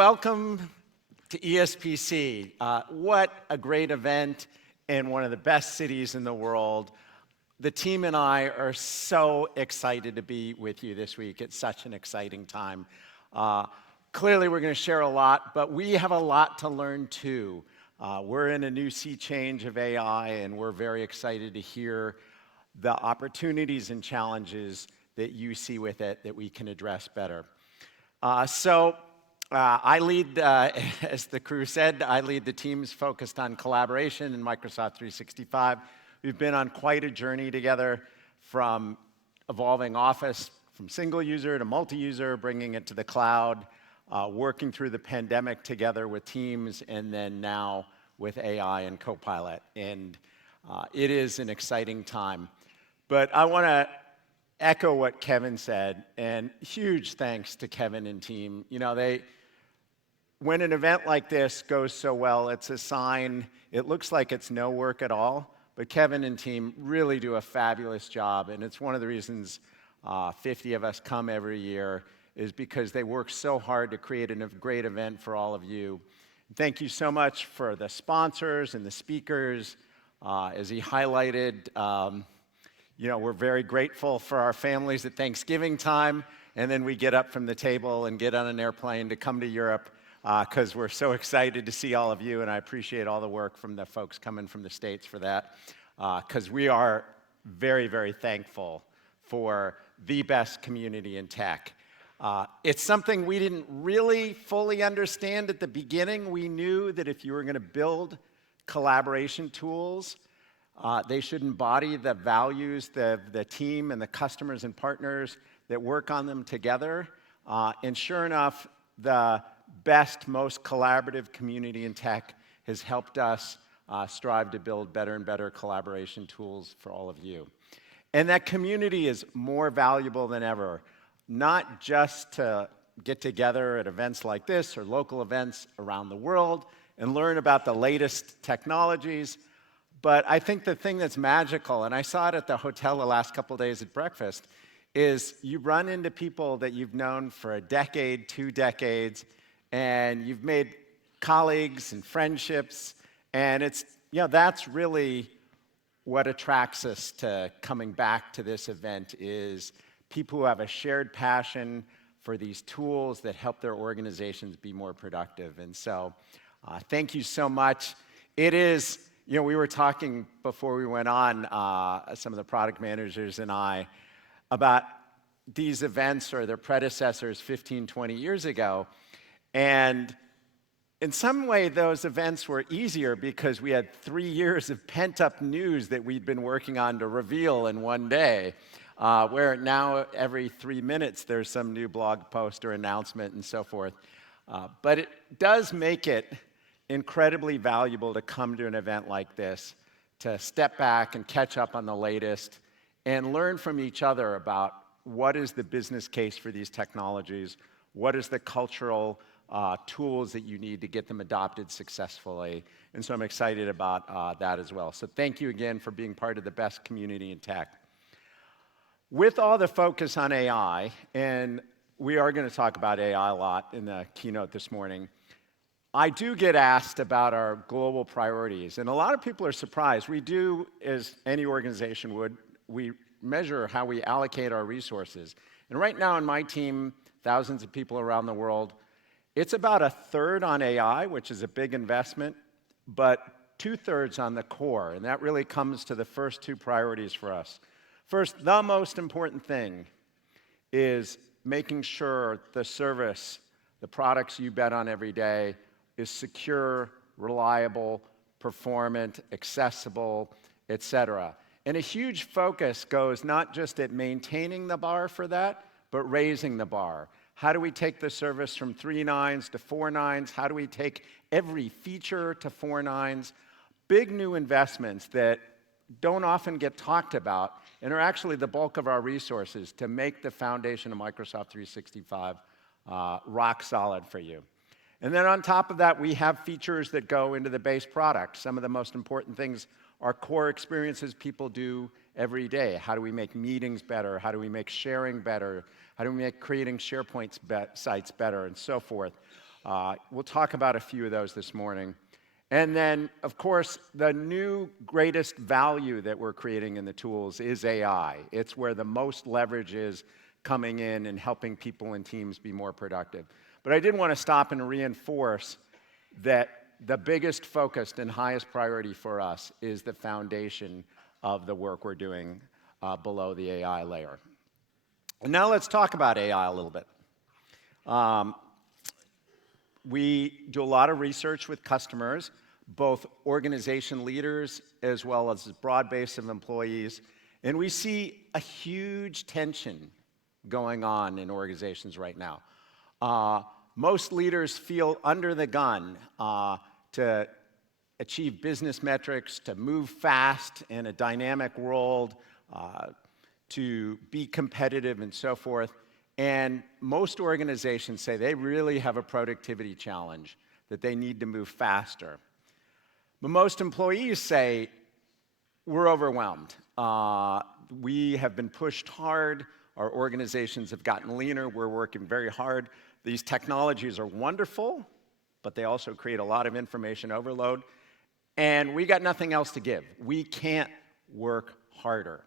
Welcome to ESPC. What a great event in one of the best cities in the world. The team and I are so excited to be with you this week. It's such an exciting time. Clearly, we're going to share a lot, but we have a lot to learn too. We're in a new sea change of AI, and we're very excited to hear the opportunities and challenges that you see with it that we can address better. I lead, as the crew said, I lead the teams focused on collaboration in Microsoft 365. We've been on quite a journey together from evolving Office from single user to multi-user, bringing it to the cloud, working through the pandemic together with teams, and then now with AI and Copilot. And it is an exciting time. But I want to echo what Kevin said, and huge thanks to Kevin and team. You know, when an event like this goes so well, it's a sign, it looks like it's no work at all, but Kevin and team really do a fabulous job, and it's one of the reasons 50 of us come every year, is because they work so hard to create a great event for all of you. Thank you so much for the sponsors and the speakers. As he highlighted, we're very grateful for our families at Thanksgiving time, and then we get up from the table and get on an airplane to come to Europe because we're so excited to see all of you, and I appreciate all the work from the folks coming from the States for that, because we are very, very thankful for the best community in tech. It's something we didn't really fully understand at the beginning. We knew that if you were going to build collaboration tools, they should embody the values, the team and the customers and partners that work on them together. And sure enough, the best, most collaborative community in tech has helped us strive to build better and better collaboration tools for all of you. And that community is more valuable than ever, not just to get together at events like this or local events around the world and learn about the latest technologies, but I think the thing that's magical, and I saw it at the hotel the last couple of days at breakfast, is you run into people that you've known for a decade, 2 decades, and you've made colleagues and friendships, and that's really what attracts us to coming back to this event, is people who have a shared passion for these tools that help their organizations be more productive. And so thank you so much. It is, we were talking before we went on, some of the product managers and I, about these events or their predecessors 15, 20 years ago. And in some way, those events were easier because we had 3 years of pent-up news that we'd been working on to reveal in one day, where now every 3 minutes there's some new blog post or announcement and so forth. But it does make it incredibly valuable to come to an event like this, to step back and catch up on the latest and learn from each other about what is the business case for these technologies, what is the cultural tools that you need to get them adopted successfully. And so I'm excited about that as well. So thank you again for being part of the best community in tech. With all the focus on AI, and we are going to talk about AI a lot in the keynote this morning, I do get asked about our global priorities, and a lot of people are surprised. We do, as any organization would, we measure how we allocate our resources. And right now in my team, thousands of people around the world, it's about 1/3 on AI, which is a big investment, but 2/3 on the core, and that really comes to the first 2 priorities for us. First, the most important thing is making sure the service, the products you bet on every day, is secure, reliable, performant, accessible, etc. And a huge focus goes not just at maintaining the bar for that, but raising the bar. How do we take the service from 3 nines to 4 nines? How do we take every feature to 4 nines? Big new investments that don't often get talked about and are actually the bulk of our resources to make the foundation of Microsoft 365 rock solid for you. And then on top of that, we have features that go into the base product. Some of the most important things are core experiences people do every day. How do we make meetings better? How do we make sharing better? How do we make creating SharePoint sites better, and so forth? We'll talk about a few of those this morning. And then, of course, the new greatest value that we're creating in the tools is AI. It's where the most leverage is coming in and helping people and teams be more productive. But I did want to stop and reinforce that the biggest focus and highest priority for us is the foundation of the work we're doing below the AI layer. And now let's talk about AI a little bit. We do a lot of research with customers, both organization leaders as well as a broad base of employees, and we see a huge tension going on in organizations right now. Most leaders feel under the gun to achieve business metrics, to move fast in a dynamic world, to be competitive and so forth. And most organizations say they really have a productivity challenge, that they need to move faster. But most employees say, we're overwhelmed. We have been pushed hard. Our organizations have gotten leaner. We're working very hard. These technologies are wonderful, but they also create a lot of information overload. And we got nothing else to give. We can't work harder.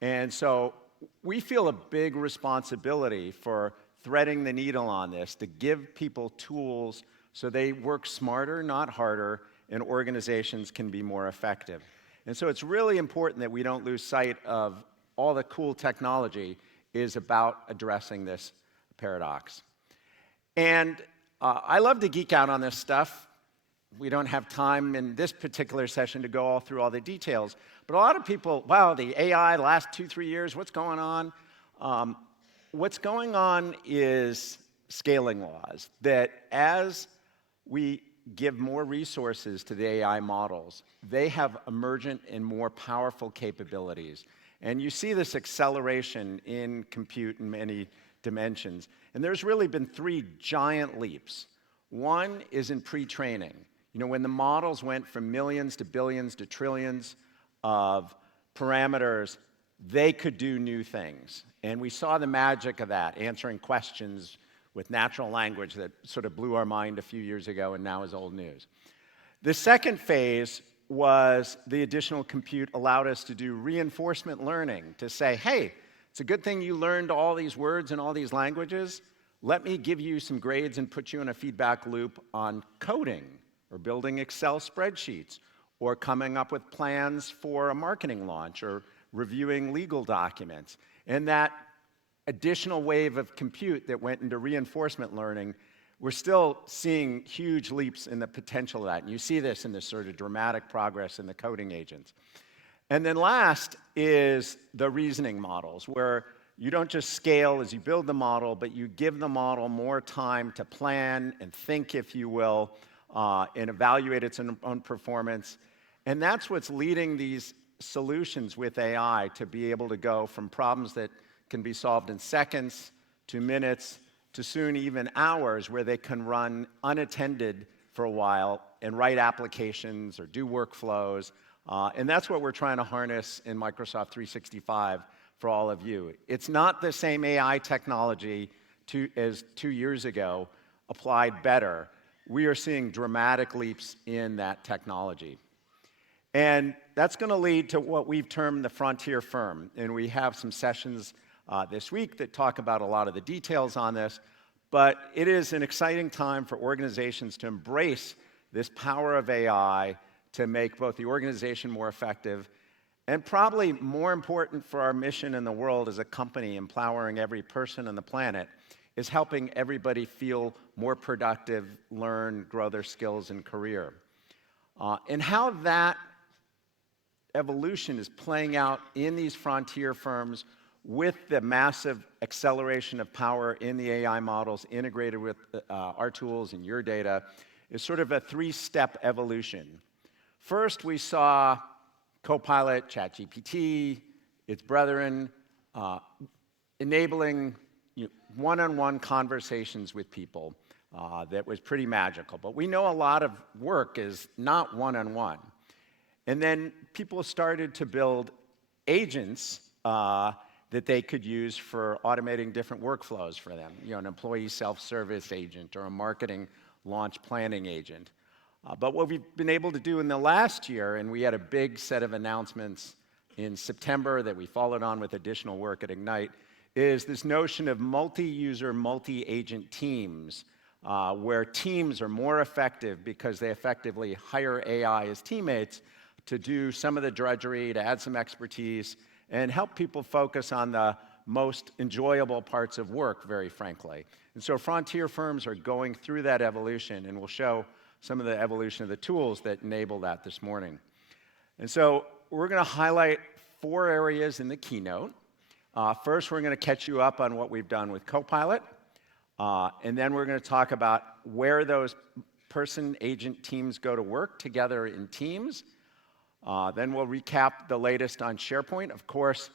And so we feel a big responsibility for threading the needle on this, to give people tools so they work smarter, not harder, and organizations can be more effective. And so it's really important that we don't lose sight of all the cool technology is about addressing this paradox. And I love to geek out on this stuff. We don't have time in this particular session to go all through all the details. But a lot of people, wow, the AI, the last 2-3 years, what's going on? What's going on is scaling laws, that as we give more resources to the AI models, they have emergent and more powerful capabilities. And you see this acceleration in compute in many dimensions. And there's really been 3 giant leaps. One is in pre-training. You know, when the models went from millions to billions to trillions of parameters, they could do new things. And we saw the magic of that, answering questions with natural language that sort of blew our mind a few years ago and now is old news. The second phase was the additional compute allowed us to do reinforcement learning, to say, hey, it's a good thing you learned all these words and all these languages. Let me give you some grades and put you in a feedback loop on coding, or building Excel spreadsheets, or coming up with plans for a marketing launch, or reviewing legal documents. And that additional wave of compute that went into reinforcement learning, we're still seeing huge leaps in the potential of that. And you see this in this sort of dramatic progress in the coding agents. And then last is the reasoning models, where you don't just scale as you build the model, but you give the model more time to plan and think, if you will, and evaluate its own performance. And that's what's leading these solutions with AI to be able to go from problems that can be solved in seconds to minutes to soon even hours, where they can run unattended for a while and write applications or do workflows. And that's what we're trying to harness in Microsoft 365 for all of you. It's not the same AI technology as 2 years ago, applied better. We are seeing dramatic leaps in that technology. And that's going to lead to what we've termed the frontier firm. And we have some sessions this week that talk about a lot of the details on this. But it is an exciting time for organizations to embrace this power of AI to make both the organization more effective, and probably more important for our mission in the world as a company, empowering every person on the planet, is helping everybody feel more productive, learn, grow their skills and career. And how that evolution is playing out in these frontier firms with the massive acceleration of power in the AI models integrated with our tools and your data is sort of a 3-step evolution. First, we saw Copilot, ChatGPT, its brethren, enabling one-on-one conversations with people. That was pretty magical. But we know a lot of work is not one-on-one. And then people started to build agents that they could use for automating different workflows for them. An employee self-service agent or a marketing launch planning agent. But what we've been able to do in the last year, and we had a big set of announcements in September that we followed on with additional work at Ignite, is this notion of multi-user, multi-agent teams, where teams are more effective because they effectively hire AI as teammates to do some of the drudgery, to add some expertise, and help people focus on the most enjoyable parts of work, very frankly. And so frontier firms are going through that evolution, and we'll show some of the evolution of the tools that enable that this morning. And so we're going to highlight 4 areas in the keynote. First, we're going to catch you up on what we've done with Copilot, and then we're going to talk about where those person-agent teams go to work together in teams. Then we'll recap the latest on SharePoint. Of course,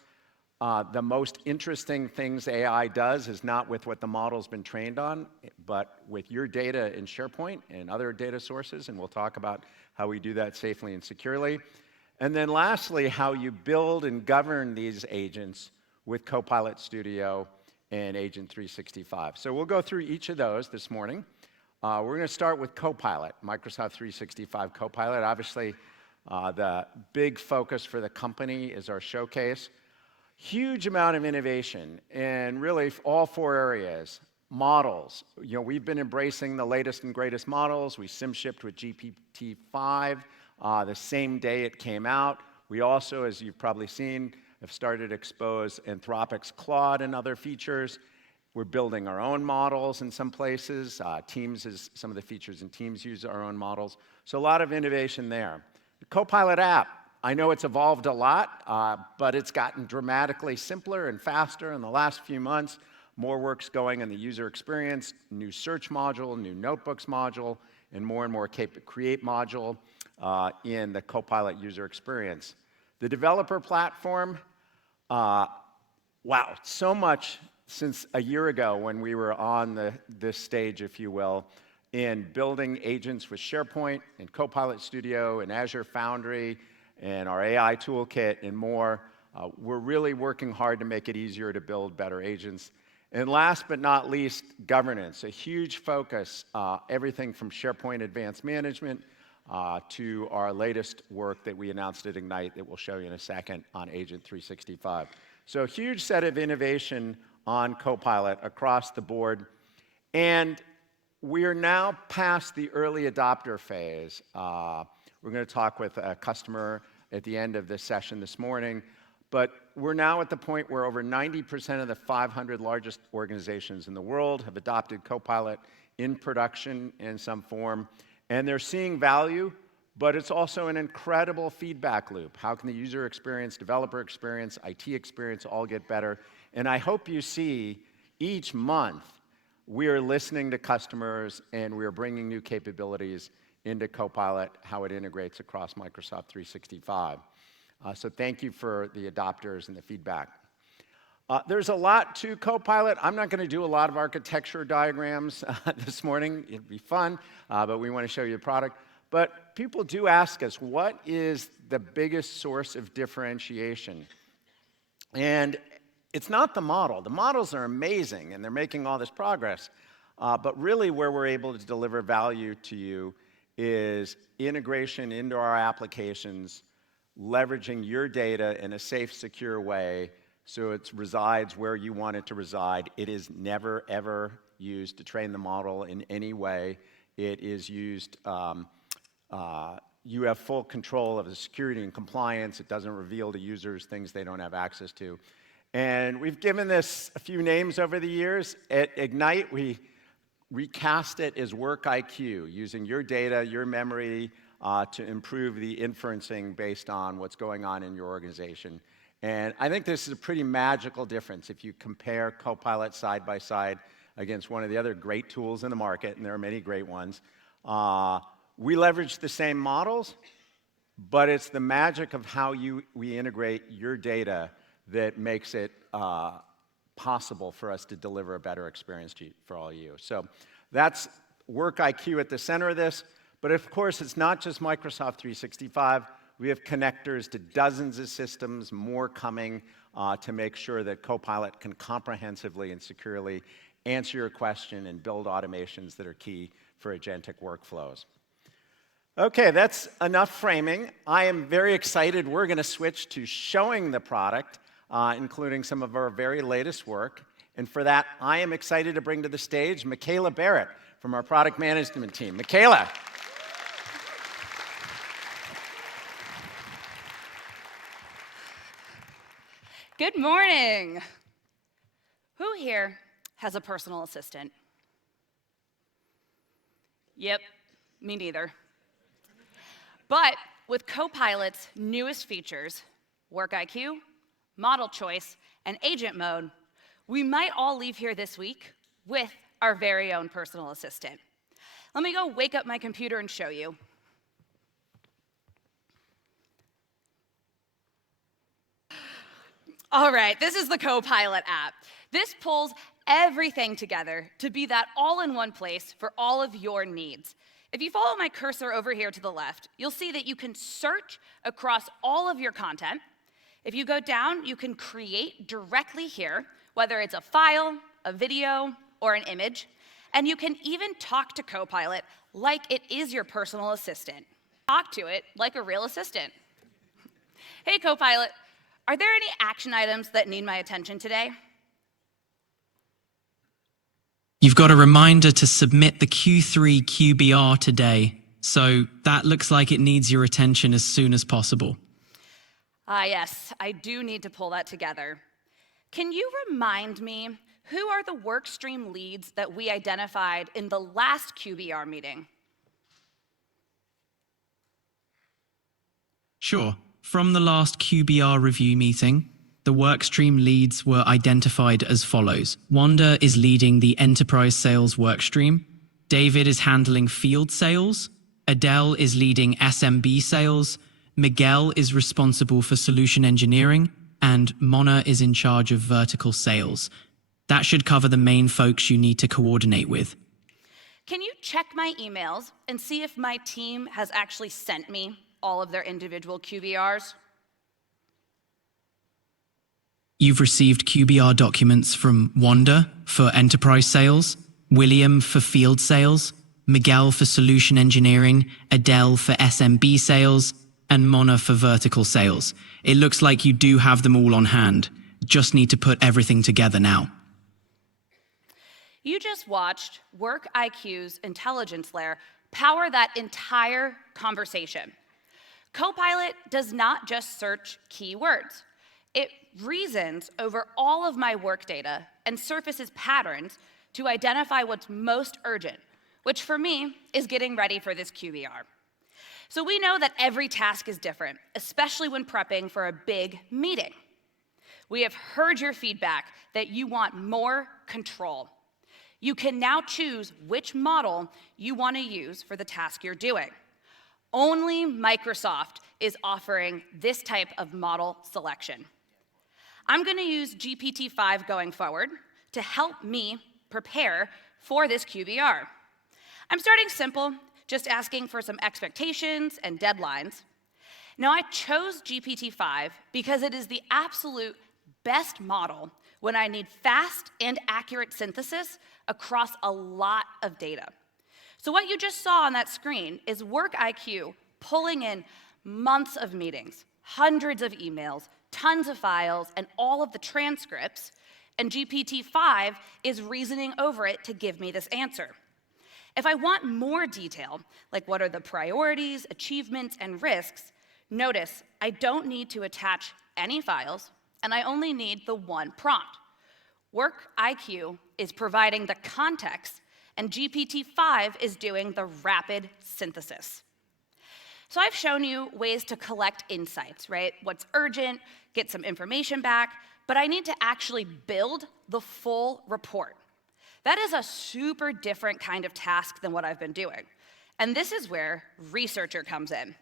the most interesting things AI does is not with what the model's been trained on, but with your data in SharePoint and other data sources, and we'll talk about how we do that safely and securely. And then lastly, how you build and govern these agents with Copilot Studio and Agent 365. So we'll go through each of those this morning. We're going to start with Copilot, Microsoft 365 Copilot. Obviously, the big focus for the company is our showcase. Huge amount of innovation in really all 4 areas. Models. We've been embracing the latest and greatest models. We sim-shipped with GPT-5 the same day it came out. We also, as you've probably seen, have started to expose Anthropic's Claude and other features. We're building our own models in some places. Teams is some of the features in Teams use our own models. So a lot of innovation there. The Copilot app, I know it's evolved a lot, but it's gotten dramatically simpler and faster in the last few months. More work's going in the user experience, new search module, new notebooks module, and more create module in the Copilot user experience. The developer platform, wow, so much since a year ago when we were on this stage, if you will, in building agents with SharePoint and Copilot Studio and Azure Foundry and our AI toolkit and more. We're really working hard to make it easier to build better agents. And last but not least, governance, a huge focus, everything from SharePoint Advanced Management to our latest work that we announced at Ignite that we'll show you in a second on Agent 365. So a huge set of innovation on Copilot across the board. And we are now past the early adopter phase. We're going to talk with a customer at the end of this session this morning. But we're now at the point where over 90% of the 500 largest organizations in the world have adopted Copilot in production in some form. And they're seeing value, but it's also an incredible feedback loop. How can the user experience, developer experience, IT experience all get better? And I hope you see each month we are listening to customers and we are bringing new capabilities into Copilot, how it integrates across Microsoft 365. So thank you for the adopters and the feedback. There's a lot to Copilot. I'm not going to do a lot of architecture diagrams this morning. It'd be fun, but we want to show you the product. But people do ask us, what is the biggest source of differentiation? And it's not the model. The models are amazing, and they're making all this progress. But really where we're able to deliver value to you is integration into our applications, leveraging your data in a safe, secure way so it resides where you want it to reside. It is never, ever used to train the model in any way. It is used, you have full control of the security and compliance. It doesn't reveal to users things they don't have access to. And we've given this a few names over the years. At Ignite, we recast it as Work IQ, using your data, your memory, to improve the inferencing based on what's going on in your organization. And I think this is a pretty magical difference if you compare Copilot side by side against one of the other great tools in the market, and there are many great ones. We leverage the same models, but it's the magic of how we integrate your data that makes it possible for us to deliver a better experience for all of you. So that's Work IQ at the center of this. But of course, it's not just Microsoft 365. We have connectors to dozens of systems, more coming. to make sure that Copilot can comprehensively and securely answer your question and build automations that are key for agentic workflows. Okay, that's enough framing. I am very excited. We're going to switch to showing the product, including some of our very latest work. And for that, I am excited to bring to the stage Michaela Barrett from our product management team. Michaela. Good morning. Who here has a personal assistant? Yep, me neither. But with Copilot's newest features, Work IQ, Model Choice, and Agent Mode, we might all leave here this week with our very own personal assistant. Let me go wake up my computer and show you. All right, this is the Copilot app. This pulls everything together to be that all-in-one place for all of your needs. If you follow my cursor over here to the left, you'll see that you can search across all of your content. If you go down, you can create directly here, whether it's a file, a video, or an image. And you can even talk to Copilot like it is your personal assistant. Talk to it like a real assistant. Hey, Copilot, are there any action items that need my attention today? You've got a reminder to submit the Q3 QBR today, so that looks like it needs your attention as soon as possible. Yes, I do need to pull that together. Can you remind me, who are the workstream leads that we identified in the last QBR meeting? Sure. From the last QBR review meeting, the workstream leads were identified as follows. Wanda is leading the enterprise sales workstream. David is handling field sales. Adele is leading SMB sales. Miguel is responsible for solution engineering. And Mona is in charge of vertical sales. That should cover the main folks you need to coordinate with. Can you check my emails and see if my team has actually sent me all of their individual QBRs? You've received QBR documents from Wanda for enterprise sales, William for field sales, Miguel for solution engineering, Adele for SMB sales, and Mona for vertical sales. It looks like you do have them all on hand. Just need to put everything together now. You just watched Work IQ's intelligence layer power that entire conversation. Copilot does not just search keywords. It reasons over all of my work data and surfaces patterns to identify what's most urgent, which for me is getting ready for this QBR. So we know that every task is different, especially when prepping for a big meeting. We have heard your feedback that you want more control. You can now choose which model you want to use for the task you're doing. Only Microsoft is offering this type of model selection. I'm going to use GPT-5 going forward to help me prepare for this QBR. I'm starting simple, just asking for some expectations and deadlines. Now, I chose GPT-5 because it is the absolute best model when I need fast and accurate synthesis across a lot of data. So what you just saw on that screen is Work IQ pulling in months of meetings, hundreds of emails, tons of files, and all of the transcripts, and GPT-5 is reasoning over it to give me this answer. If I want more detail, like what are the priorities, achievements, and risks, notice I don't need to attach any files, and I only need the one prompt. Work IQ is providing the context, and GPT-5 is doing the rapid synthesis. So I've shown you ways to collect insights, right? What's urgent, get some information back, but I need to actually build the full report. That is a super different kind of task than what I've been doing. And this is where Researcher comes in.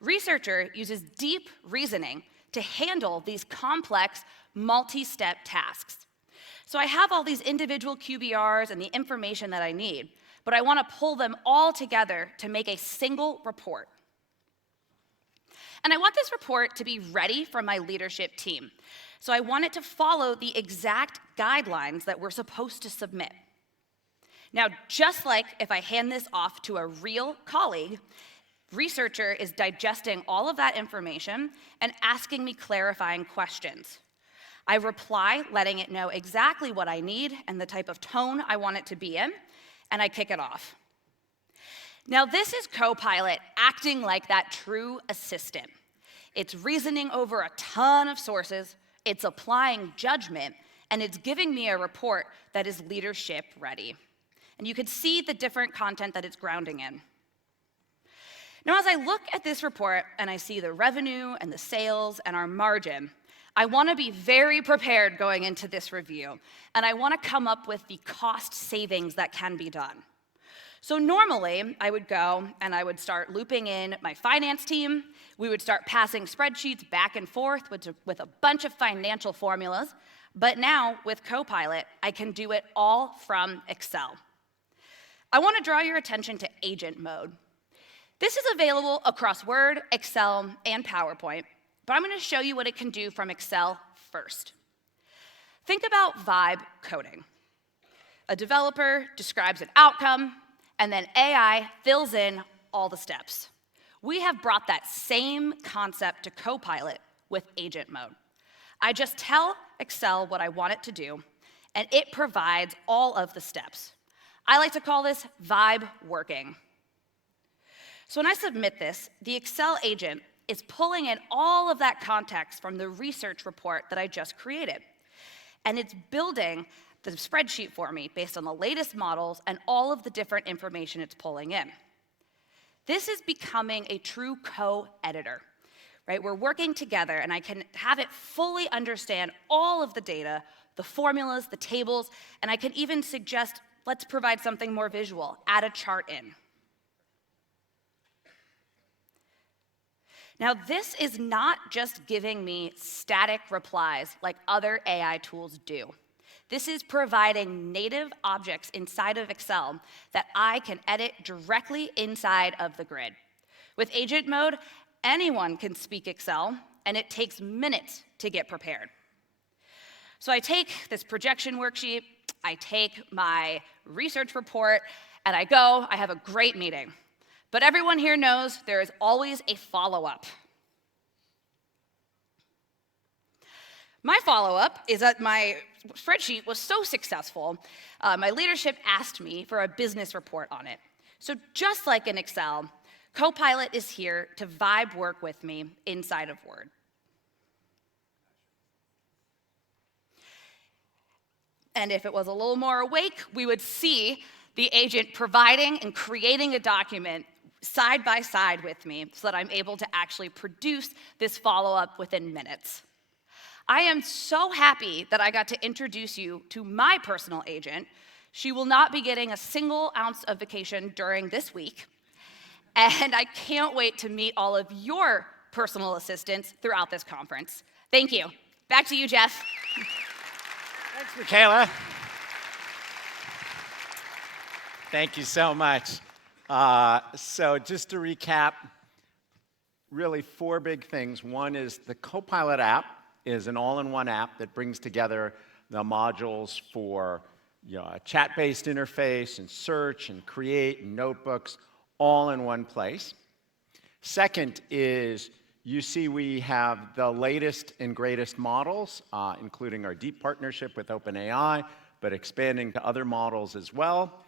Researcher uses deep reasoning to handle these complex, multi-step tasks. So I have all these individual QBRs and the information that I need, but I want to pull them all together to make a single report. And I want this report to be ready for my leadership team. So I want it to follow the exact guidelines that we're supposed to submit. Now, just like if I hand this off to a real colleague, researcher is digesting all of that information and asking me clarifying questions. I reply, letting it know exactly what I need and the type of tone I want it to be in, and I kick it off. Now, this is Copilot acting like that true assistant. It's reasoning over a ton of sources, it's applying judgment, and it's giving me a report that is leadership ready. And you can see the different content that it's grounding in. Now, as I look at this report and I see the revenue and the sales and our margin, I want to be very prepared going into this review, and I want to come up with the cost savings that can be done. So normally, I would go and I would start looping in my finance team. We would start passing spreadsheets back and forth with a bunch of financial formulas. But now, with Copilot, I can do it all from Excel. I want to draw your attention to agent mode. This is available across Word, Excel, and PowerPoint, but I'm going to show you what it can do from Excel first. Think about vibe coding. A developer describes an outcome, and then AI fills in all the steps. We have brought that same concept to Copilot with agent mode. I just tell Excel what I want it to do, and it provides all of the steps. I like to call this vibe working. So when I submit this, the Excel agent is pulling in all of that context from the research report that I just created. And it's building the spreadsheet for me based on the latest models and all of the different information it's pulling in. This is becoming a true co-editor, right? We're working together, and I can have it fully understand all of the data, the formulas, the tables, and I can even suggest, let's provide something more visual, add a chart in. Now, this is not just giving me static replies like other AI tools do. This is providing native objects inside of Excel that I can edit directly inside of the grid. With agent mode, anyone can speak Excel, and it takes minutes to get prepared. So I take this projection worksheet, I take my research report, and I have a great meeting. But everyone here knows there is always a follow-up. My follow-up is that my spreadsheet was so successful, my leadership asked me for a business report on it. So just like in Excel, Copilot is here to vibe work with me inside of Word. And if it was a little more awake, we would see the agent providing and creating a document side by side with me so that I'm able to actually produce this follow-up within minutes. I am so happy that I got to introduce you to my personal agent. She will not be getting a single ounce of vacation during this week. And I can't wait to meet all of your personal assistants throughout this conference. Thank you. Back to you, Jeff. Thanks, Michaela. Thank you so much. So just to recap, really 4 big things. One is the Copilot app is an all-in-one app that brings together the modules for a chat-based interface and search and create and notebooks all in one place. Second is you see we have the latest and greatest models, including our deep partnership with OpenAI, but expanding to other models as well.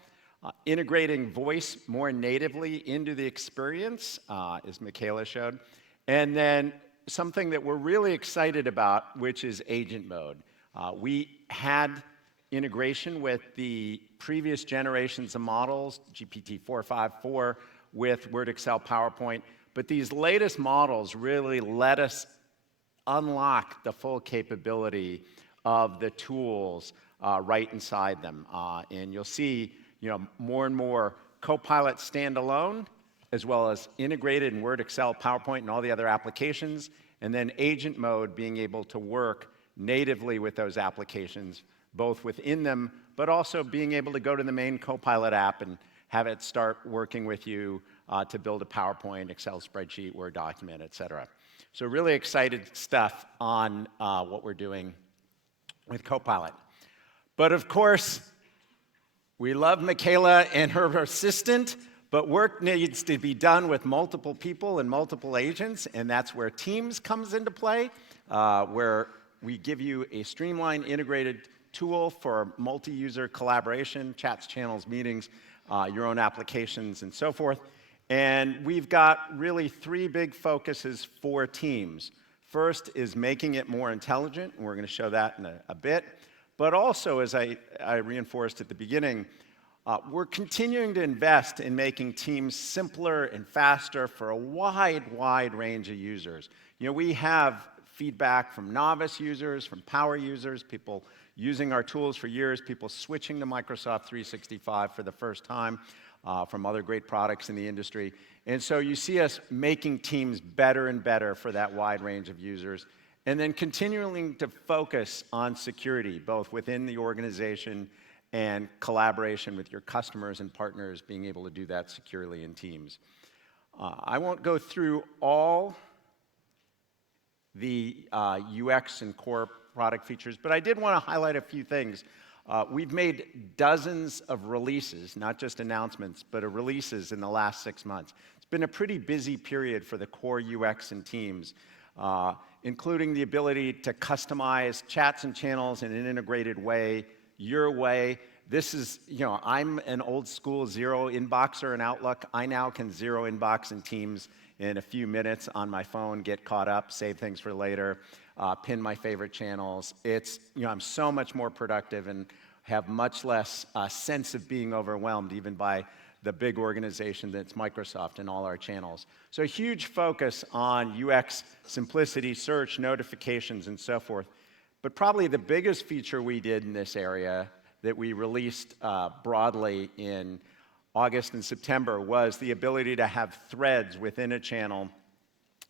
Integrating voice more natively into the experience, as Michaela showed. And then something that we're really excited about, which is agent mode. We had integration with the previous generations of models, GPT-4, 5, 4, with Word, Excel, PowerPoint, but these latest models really let us unlock the full capability of the tools right inside them. And you'll see more and more Copilot standalone, as well as integrated in Word, Excel, PowerPoint, and all the other applications, and then agent mode being able to work natively with those applications, both within them, but also being able to go to the main Copilot app and have it start working with you to build a PowerPoint, Excel spreadsheet, Word document, et cetera. So really excited stuff on what we're doing with Copilot. But of course, we love Michaela and her assistant, but work needs to be done with multiple people and multiple agents, and that's where Teams comes into play, where we give you a streamlined, integrated tool for multi-user collaboration, chats, channels, meetings, your own applications, and so forth. And we've got really 3 big focuses for Teams. First is making it more intelligent, and we're going to show that in a bit. But also, as I reinforced at the beginning, we're continuing to invest in making Teams simpler and faster for a wide range of users. You know, we have feedback from novice users, from power users, people using our tools for years, people switching to Microsoft 365 for the first time, from other great products in the industry. And so you see us making Teams better and better for that wide range of users, and then continuing to focus on security, both within the organization and collaboration with your customers and partners, being able to do that securely in Teams. I won't go through all the UX and core product features, but I did want to highlight a few things. We've made dozens of releases, not just announcements, but releases in the last 6 months. It's been a pretty busy period for the core UX and Teams, including the ability to customize chats and channels in an integrated way, your way. This is, you know, I'm an old school zero inboxer in Outlook. I now can zero inbox in Teams in a few minutes on my phone, get caught up, save things for later, pin my favorite channels. It's, you know, I'm so much more productive and have much less sense of being overwhelmed even by the big organization that's Microsoft and all our channels. So a huge focus on UX, simplicity, search, notifications, and so forth. But probably the biggest feature we did in this area that we released broadly in August and September was the ability to have threads within a channel,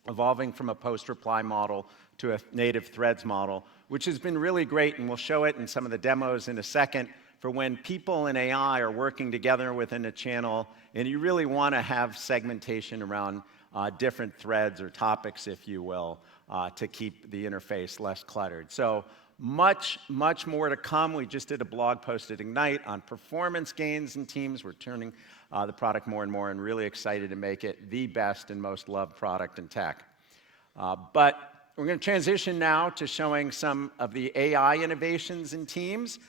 evolving from a post-reply model to a native threads model, which has been really great, and we'll show it in some of the demos in a second, for when people and AI are working together within a channel, and you really want to have segmentation around different threads or topics, if you will, to keep the interface less cluttered. So much more to come. We just did a blog post at Ignite on performance gains in Teams. We're turning the product more and more, and really excited to make it the best and most loved product in tech. But we're going to transition now to showing some of the AI innovations in Teams.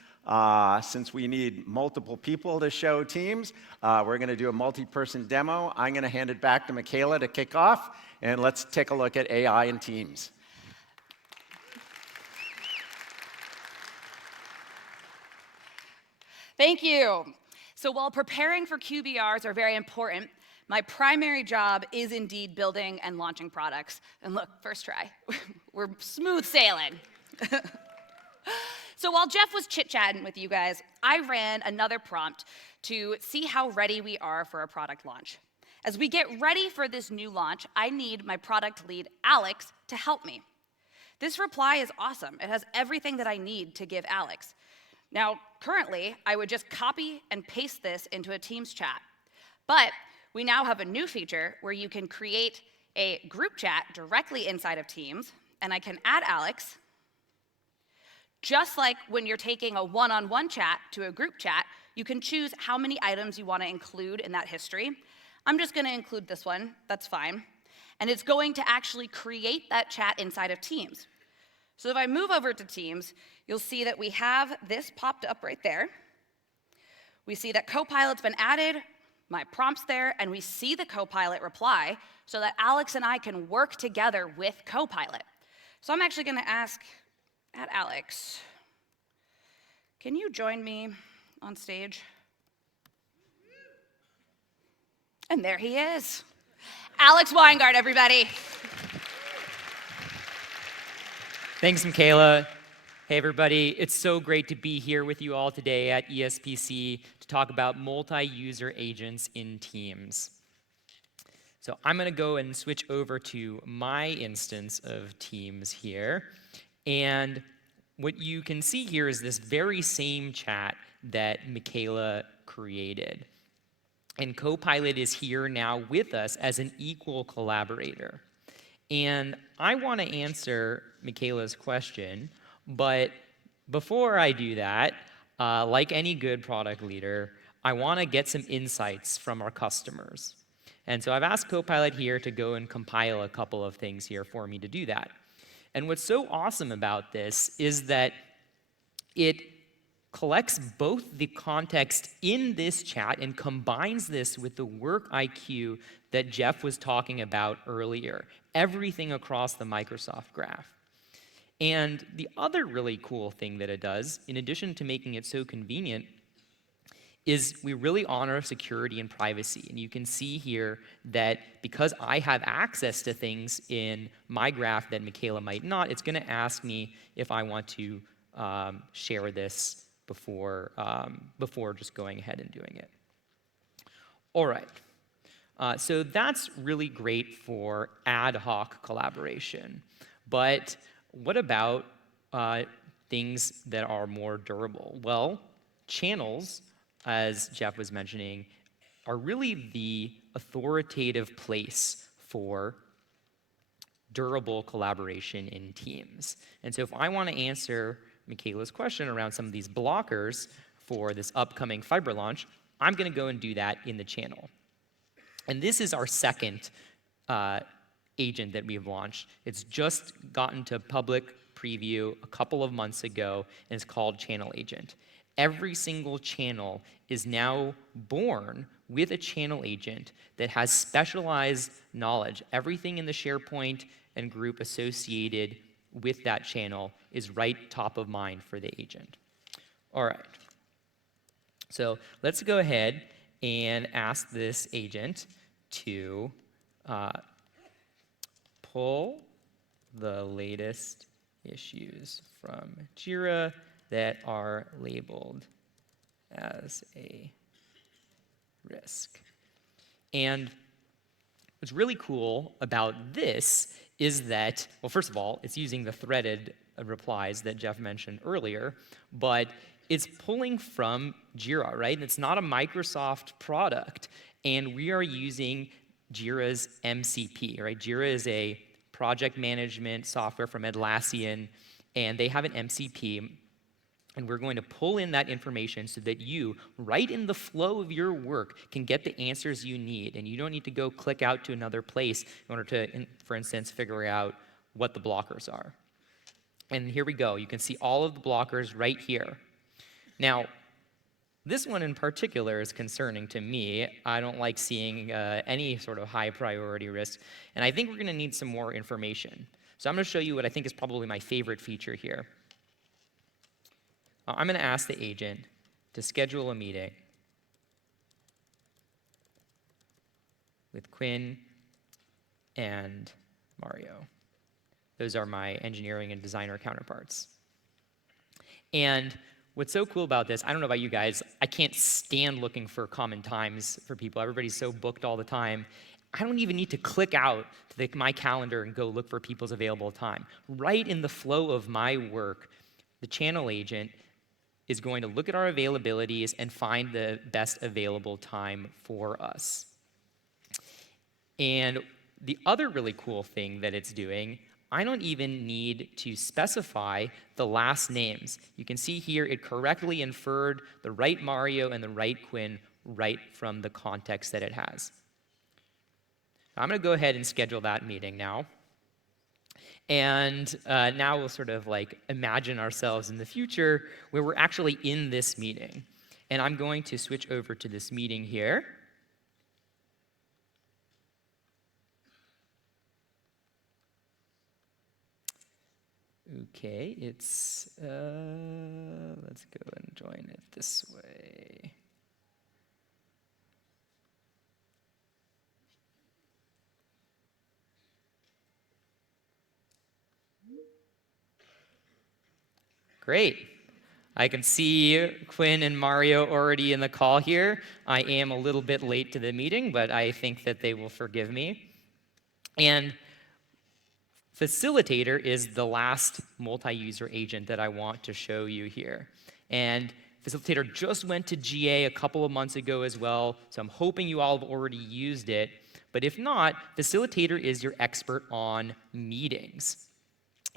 Since we need multiple people to show Teams, we're going to do a multi-person demo. I'm going to hand it back to Michaela to kick off, and let's take a look at AI in Teams. Thank you. So while preparing for QBRs are very important, my primary job is indeed building and launching products. And look, first try. We're smooth sailing. So while Jeff was chit-chatting with you guys, I ran another prompt to see how ready we are for a product launch. As we get ready for this new launch, I need my product lead, Alex, to help me. This reply is awesome. It has everything that I need to give Alex. Now, currently, I would just copy and paste this into a Teams chat. But we now have a new feature where you can create a group chat directly inside of Teams, and I can add Alex. Just like when you're taking a one-on-one chat to a group chat, you can choose how many items you want to include in that history. I'm just going to include this one. That's fine. And it's going to actually create that chat inside of Teams. So if I move over to Teams, you'll see that we have this popped up right there. We see that Copilot's been added, my prompt's there, and we see the Copilot reply so that Alex and I can work together with Copilot. So I'm actually going to ask at Alex, can you join me on stage? And there he is. Alex Weingart, everybody. Thanks, Michaela. Hey, everybody. It's so great to be here with you all today at ESPC to talk about multi-user agents in Teams. So I'm going to go and switch over to my instance of Teams here. And what you can see here is this very same chat that Michaela created. And Copilot is here now with us as an equal collaborator. And I want to answer Michaela's question, but before I do that, like any good product leader, I want to get some insights from our customers. And so I've asked Copilot here to go and compile a couple of things here for me to do that. And what's so awesome about this is that it collects both the context in this chat and combines this with the work IQ that Jeff was talking about earlier, everything across the Microsoft graph. And the other really cool thing that it does, in addition to making it so convenient, is we really honor security and privacy. And you can see here that because I have access to things in my graph that Michaela might not, it's going to ask me if I want to share this before just going ahead and doing it. All right. So that's really great for ad hoc collaboration. But what about things that are more durable? Well, channels, as Jeff was mentioning, are really the authoritative place for durable collaboration in teams. And so if I want to answer Michaela's question around some of these blockers for this upcoming Fiber launch, I'm going to go and do that in the channel. And this is our second agent that we've launched. It's just gotten to public preview a couple of months ago, and it's called Channel Agent. Every single channel is now born with a channel agent that has specialized knowledge. Everything in the SharePoint and group associated with that channel is right top of mind for the agent. All right. So let's go ahead and ask this agent to pull the latest issues from Jira that are labeled as a risk. And what's really cool about this is that, well, first of all, it's using the threaded replies that Jeff mentioned earlier, but it's pulling from Jira, right? And it's not a Microsoft product, and we are using Jira's MCP, right? Jira is a project management software from Atlassian, and they have an MCP, and we're going to pull in that information so that you, right in the flow of your work, can get the answers you need, and you don't need to go click out to another place in order to, for instance, figure out what the blockers are. And here we go. You can see all of the blockers right here. Now, this one in particular is concerning to me. I don't like seeing any sort of high priority risk, and I think we're going to need some more information. So I'm going to show you what I think is probably my favorite feature here. I'm going to ask the agent to schedule a meeting with Quinn and Mario. Those are my engineering and designer counterparts. And what's so cool about this, I don't know about you guys, I can't stand looking for common times for people. Everybody's so booked all the time. I don't even need to click out to my calendar and go look for people's available time. Right in the flow of my work, the channel agent is going to look at our availabilities and find the best available time for us. And the other really cool thing that it's doing, I don't even need to specify the last names. You can see here it correctly inferred the right Mario and the right Quinn right from the context that it has. I'm going to go ahead and schedule that meeting now. And now we'll sort of like imagine ourselves in the future where we're actually in this meeting. And I'm going to switch over to this meeting here. Okay, let's go and join it this way. Great. I can see Quinn and Mario already in the call here. I am a little bit late to the meeting, but I think that they will forgive me. And Facilitator is the last multi-user agent that I want to show you here. And Facilitator just went to GA a couple of months ago as well, so I'm hoping you all have already used it. But if not, Facilitator is your expert on meetings.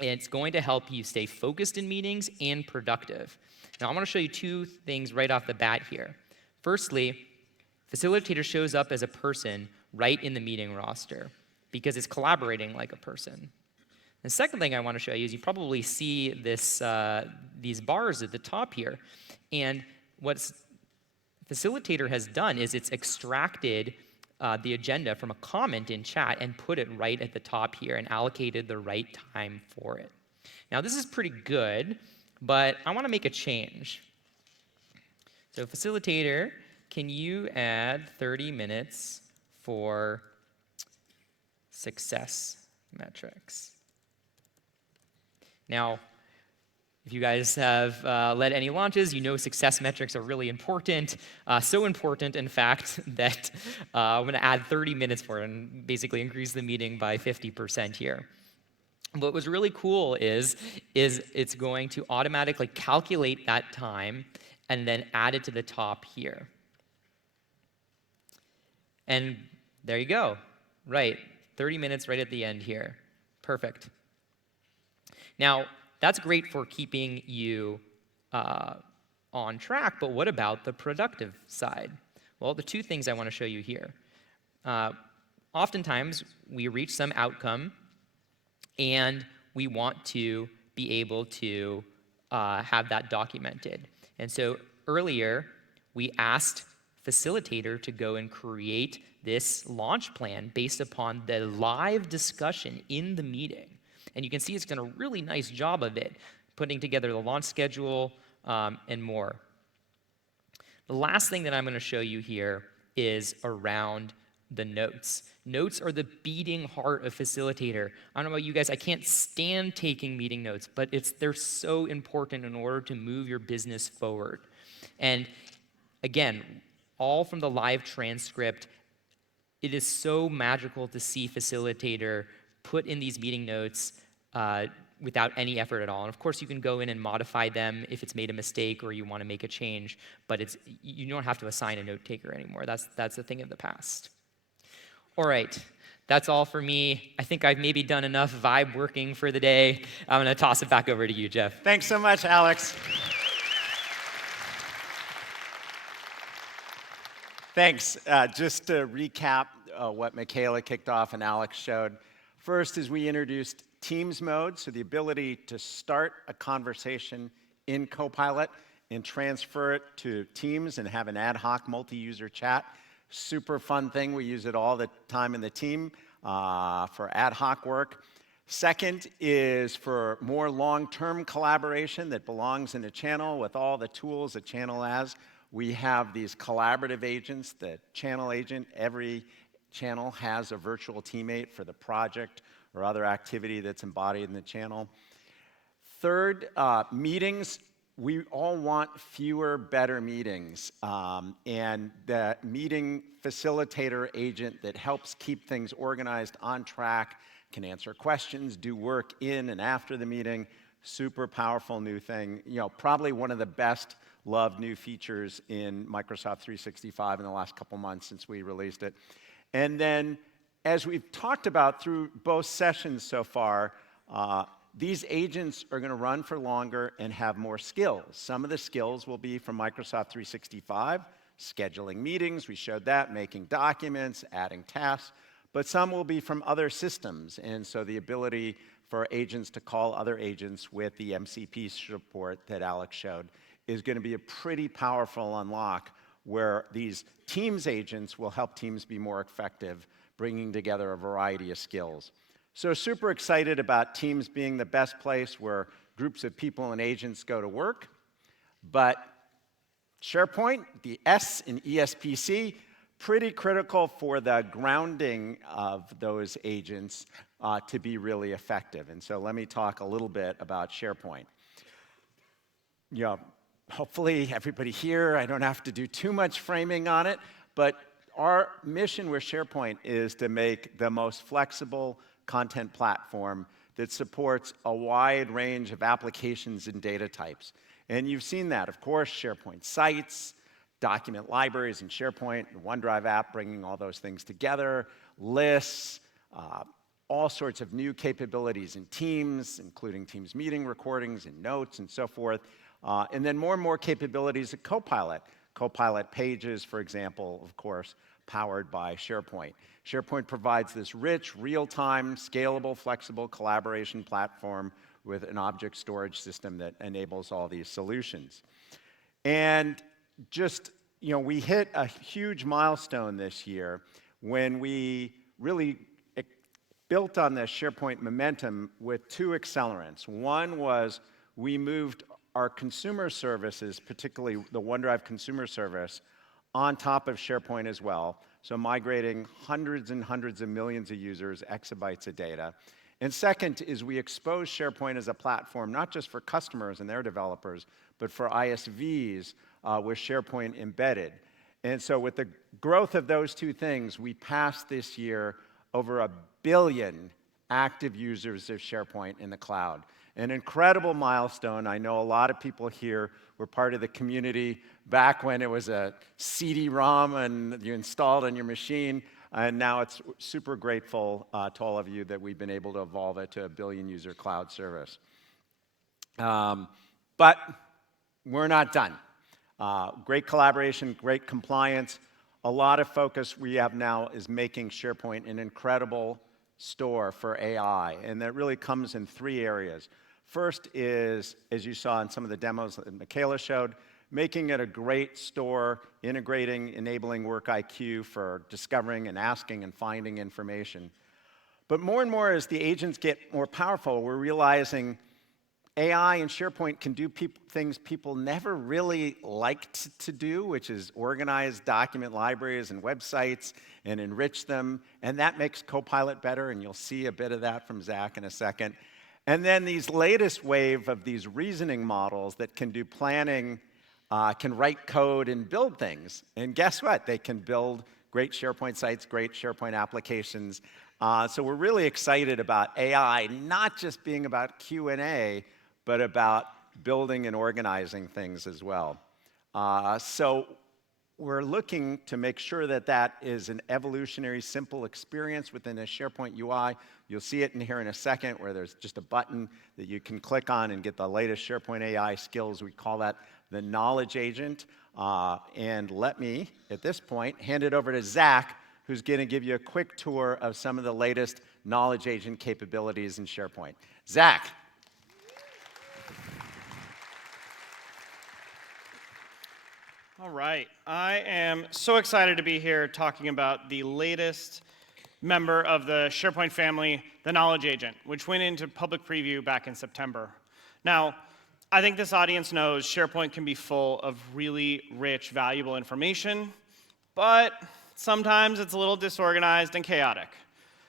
And it's going to help you stay focused in meetings and productive. Now, I want to show you two things right off the bat here. Firstly, Facilitator shows up as a person right in the meeting roster because it's collaborating like a person. The second thing I want to show you is you probably see these bars at the top here. And what Facilitator has done is it's extracted the agenda from a comment in chat and put it right at the top here and allocated the right time for it. Now, this is pretty good, but I want to make a change. So Facilitator, can you add 30 minutes for success metrics? Now, if you guys have led any launches, you know success metrics are really important. So important, in fact, that I'm going to add 30 minutes for it and basically increase the meeting by 50% here. What was really cool is it's going to automatically calculate that time and then add it to the top here. And there you go. Right, 30 minutes right at the end here. Perfect. Now, that's great for keeping you on track, but what about the productive side? Well, the two things I want to show you here. Oftentimes, we reach some outcome, and we want to be able to have that documented. And so earlier, we asked Facilitator to go and create this launch plan based upon the live discussion in the meeting. And you can see it's done a really nice job of it, putting together the launch schedule and more. The last thing that I'm going to show you here is around the notes. Notes are the beating heart of Facilitator. I don't know about you guys, I can't stand taking meeting notes, but they're so important in order to move your business forward. And again, all from the live transcript. It is so magical to see Facilitator put in these meeting notes without any effort at all. And of course, you can go in and modify them if it's made a mistake or you want to make a change, but you don't have to assign a note taker anymore. That's a thing of the past. All right, that's all for me. I think I've maybe done enough vibe working for the day. I'm going to toss it back over to you, Jeff. Thanks so much, Alex. Thanks. Just to recap what Michaela kicked off and Alex showed. First is we introduced Teams mode, so the ability to start a conversation in Copilot and transfer it to Teams and have an ad hoc multi-user chat. Super fun thing. We use it all the time in the team for ad hoc work. Second is for more long-term collaboration that belongs in a channel with all the tools a channel has. We have these collaborative agents, the channel agent. Every channel has a virtual teammate for the project or other activity that's embodied in the channel. Third, meetings. We all want fewer, better meetings. And the meeting facilitator agent that helps keep things organized on track can answer questions, do work in and after the meeting. Super powerful new thing. Probably one of the best loved new features in Microsoft 365 in the last couple months since we released it. And then, as we've talked about through both sessions so far, these agents are going to run for longer and have more skills. Some of the skills will be from Microsoft 365, scheduling meetings, we showed that, making documents, adding tasks, but some will be from other systems. And so the ability for agents to call other agents with the MCP support that Alex showed is going to be a pretty powerful unlock where these Teams agents will help teams be more effective, bringing together a variety of skills. So super excited about Teams being the best place where groups of people and agents go to work. But SharePoint, the S in ESPC, pretty critical for the grounding of those agents to be really effective. And so let me talk a little bit about SharePoint. Hopefully everybody here, I don't have to do too much framing on it, but our mission with SharePoint is to make the most flexible content platform that supports a wide range of applications and data types. And you've seen that, of course, SharePoint sites, document libraries in SharePoint, and OneDrive app, bringing all those things together, lists, all sorts of new capabilities in Teams, including Teams meeting recordings and notes and so forth, and then more and more capabilities at Copilot. Copilot Pages, for example, of course, powered by SharePoint. SharePoint provides this rich, real-time, scalable, flexible collaboration platform with an object storage system that enables all these solutions. And just, we hit a huge milestone this year when we really built on this SharePoint momentum with two accelerants. One was we moved our consumer services, particularly the OneDrive consumer service, on top of SharePoint as well, so migrating hundreds and hundreds of millions of users, exabytes of data. And second is we expose SharePoint as a platform, not just for customers and their developers, but for ISVs with SharePoint embedded. And so with the growth of those two things, we passed this year over 1 billion active users of SharePoint in the cloud. An incredible milestone. I know a lot of people here were part of the community back when it was a CD-ROM and you installed on your machine, and now it's super grateful to all of you that we've been able to evolve it to a 1 billion user cloud service. But we're not done. Great collaboration, great compliance. A lot of focus we have now is making SharePoint an incredible store for AI, and that really comes in 3 areas. First is, as you saw in some of the demos that Michaela showed, making it a great store, integrating, enabling WorkIQ for discovering and asking and finding information. But more and more as the agents get more powerful, we're realizing AI and SharePoint can do things people never really liked to do, which is organize document libraries and websites and enrich them. And that makes Copilot better, and you'll see a bit of that from Zach in a second. And then these latest wave of these reasoning models that can do planning, can write code and build things. And guess what? They can build great SharePoint sites, great SharePoint applications. So we're really excited about AI, not just being about Q&A, but about building and organizing things as well. So we're looking to make sure that that is an evolutionary, simple experience within a SharePoint UI. You'll see it in here in a second where there's just a button that you can click on and get the latest SharePoint AI skills. We call that the knowledge agent. And let me, at this point, hand it over to Zach, who's going to give you a quick tour of some of the latest knowledge agent capabilities in SharePoint. Zach. All right, I am so excited to be here talking about the latest member of the SharePoint family, the Knowledge Agent, which went into public preview back in September. Now, I think this audience knows SharePoint can be full of really rich, valuable information, but sometimes it's a little disorganized and chaotic.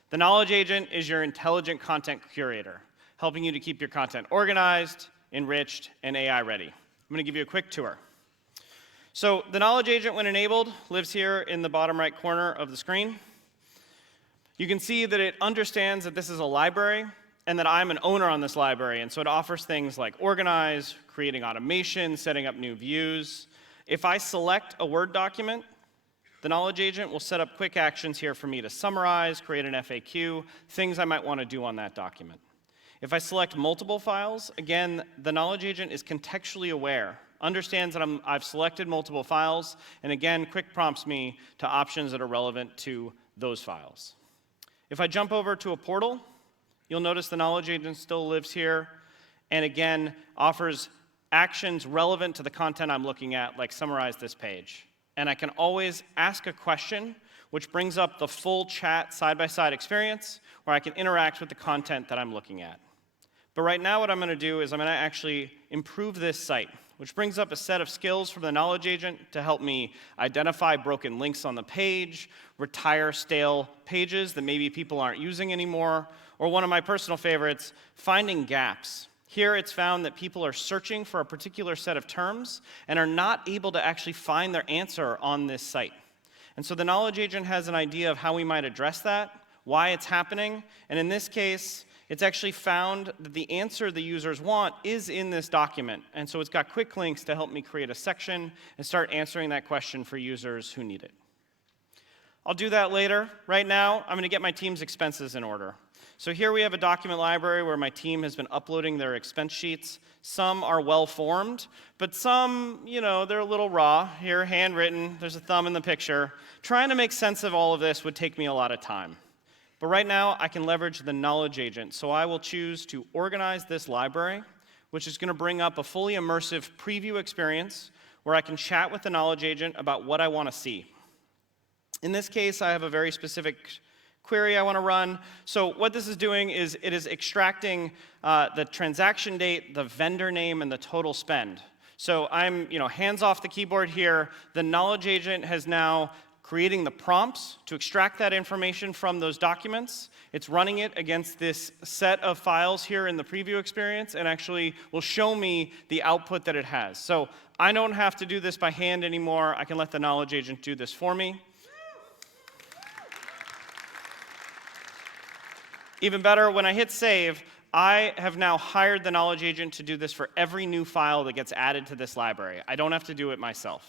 The Knowledge Agent is your intelligent content curator, helping you to keep your content organized, enriched, and AI ready. I'm going to give you a quick tour. So the Knowledge Agent, when enabled, lives here in the bottom right corner of the screen. You can see that it understands that this is a library and that I'm an owner on this library, and so it offers things like organize, creating automation, setting up new views. If I select a Word document, the Knowledge Agent will set up quick actions here for me to summarize, create an FAQ, things I might want to do on that document. If I select multiple files, again, the Knowledge Agent is contextually aware, understands that I've selected multiple files, and again, quick prompts me to options that are relevant to those files. If I jump over to a portal, you'll notice the Knowledge Agent still lives here, and again, offers actions relevant to the content I'm looking at, like summarize this page. And I can always ask a question, which brings up the full chat side-by-side experience, where I can interact with the content that I'm looking at. But right now, what I'm going to do is I'm going to actually improve this site, which brings up a set of skills from the Knowledge Agent to help me identify broken links on the page, retire stale pages that maybe people aren't using anymore, or one of my personal favorites, finding gaps. Here it's found that people are searching for a particular set of terms and are not able to actually find their answer on this site. And so the Knowledge Agent has an idea of how we might address that, why it's happening, and in this case, it's actually found that the answer the users want is in this document. And so it's got quick links to help me create a section and start answering that question for users who need it. I'll do that later. Right now, I'm going to get my team's expenses in order. So here we have a document library where my team has been uploading their expense sheets. Some are well-formed, but some, they're a little raw. Here, handwritten, there's a thumb in the picture. Trying to make sense of all of this would take me a lot of time. But right now, I can leverage the knowledge agent. So I will choose to organize this library, which is going to bring up a fully immersive preview experience where I can chat with the knowledge agent about what I want to see. In this case, I have a very specific query I want to run. So what this is doing is it is extracting the transaction date, the vendor name, and the total spend. So I'm hands off the keyboard here. The knowledge agent has now creating the prompts to extract that information from those documents. It's running it against this set of files here in the preview experience and actually will show me the output that it has. So I don't have to do this by hand anymore. I can let the knowledge agent do this for me. Even better, when I hit save, I have now hired the knowledge agent to do this for every new file that gets added to this library. I don't have to do it myself.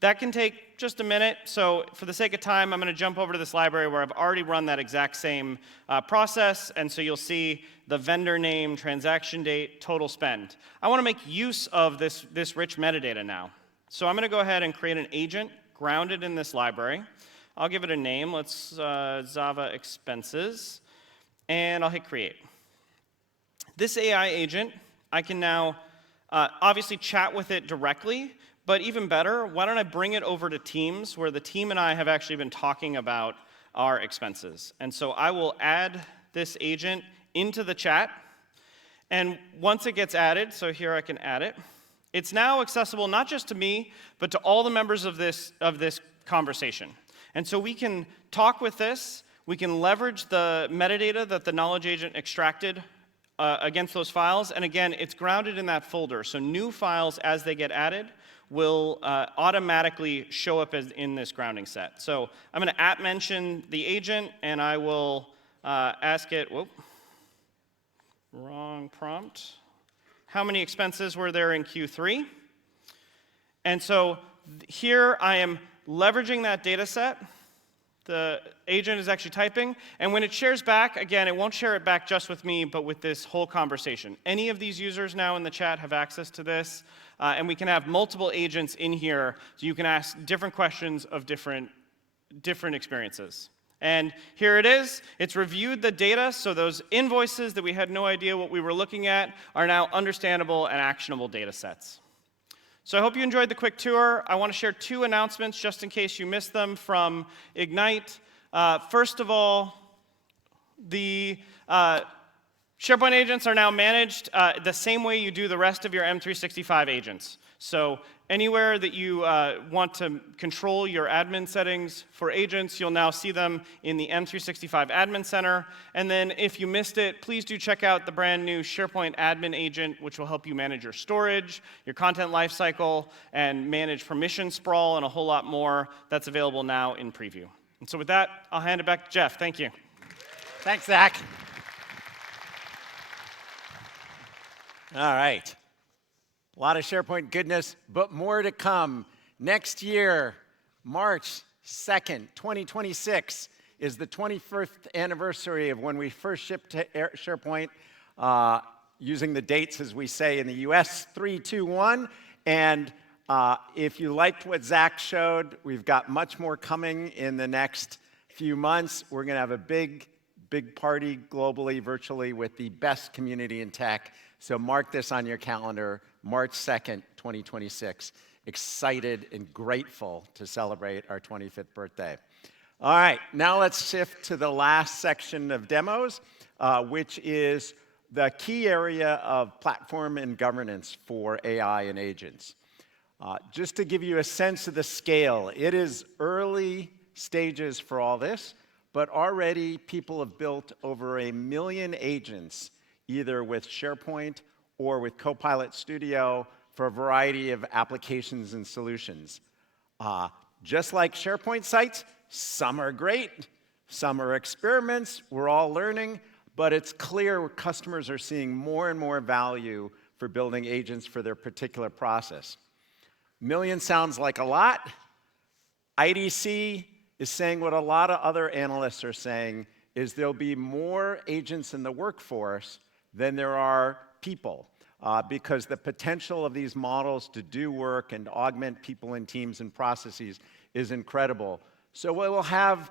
That can take just a minute, so for the sake of time, I'm going to jump over to this library where I've already run that exact same process, and so you'll see the vendor name, transaction date, total spend. I want to make use of this rich metadata now. So I'm going to go ahead and create an agent grounded in this library. I'll give it a name. Let's Java expenses. And I'll hit create. This AI agent, I can now obviously chat with it directly, but even better, why don't I bring it over to Teams, where the team and I have actually been talking about our expenses. And so I will add this agent into the chat, and once it gets added, so here I can add it, it's now accessible not just to me, but to all the members of this conversation. And so we can talk with this. We can leverage the metadata that the knowledge agent extracted against those files. And again, it's grounded in that folder. So new files, as they get added, will automatically show up in this grounding set. So I'm going to @mention the agent, and I will ask it, wrong prompt. How many expenses were there in Q3? And so here I am leveraging that data set. The agent is actually typing, and when it shares back, again, it won't share it back just with me, but with this whole conversation. Any of these users now in the chat have access to this, and we can have multiple agents in here, so you can ask different questions of different experiences. And here it is. It's reviewed the data, so those invoices that we had no idea what we were looking at are now understandable and actionable data sets. So I hope you enjoyed the quick tour. I want to share 2 announcements just in case you missed them from Ignite. First of all, the SharePoint agents are now managed the same way you do the rest of your M365 agents. So anywhere that you want to control your admin settings for agents, you'll now see them in the M365 Admin Center. And then if you missed it, please do check out the brand new SharePoint Admin Agent, which will help you manage your storage, your content lifecycle, and manage permission sprawl and a whole lot more. That's available now in preview. And so with that, I'll hand it back to Jeff. Thank you. Thanks, Zach. All right. A lot of SharePoint goodness, but more to come. Next year, March 2nd, 2026, is the 21st anniversary of when we first shipped to SharePoint, using the dates, as we say in the US, 3, 2, 1. And if you liked what Zach showed, we've got much more coming in the next few months. We're going to have a big party globally, virtually, with the best community in tech. So mark this on your calendar, March 2nd, 2026. Excited and grateful to celebrate our 25th birthday. All right, now let's shift to the last section of demos, which is the key area of platform and governance for AI and agents. Just to give you a sense of the scale, it is early stages for all this, but already people have built over 1 million agents, either with SharePoint or with Copilot Studio, for a variety of applications and solutions. Just like SharePoint sites, some are great, some are experiments, we're all learning, but it's clear customers are seeing more and more value for building agents for their particular process. Million sounds like a lot. IDC is saying what a lot of other analysts are saying is there'll be more agents in the workforce than there are people, because the potential of these models to do work and augment people in teams and processes is incredible. So we'll have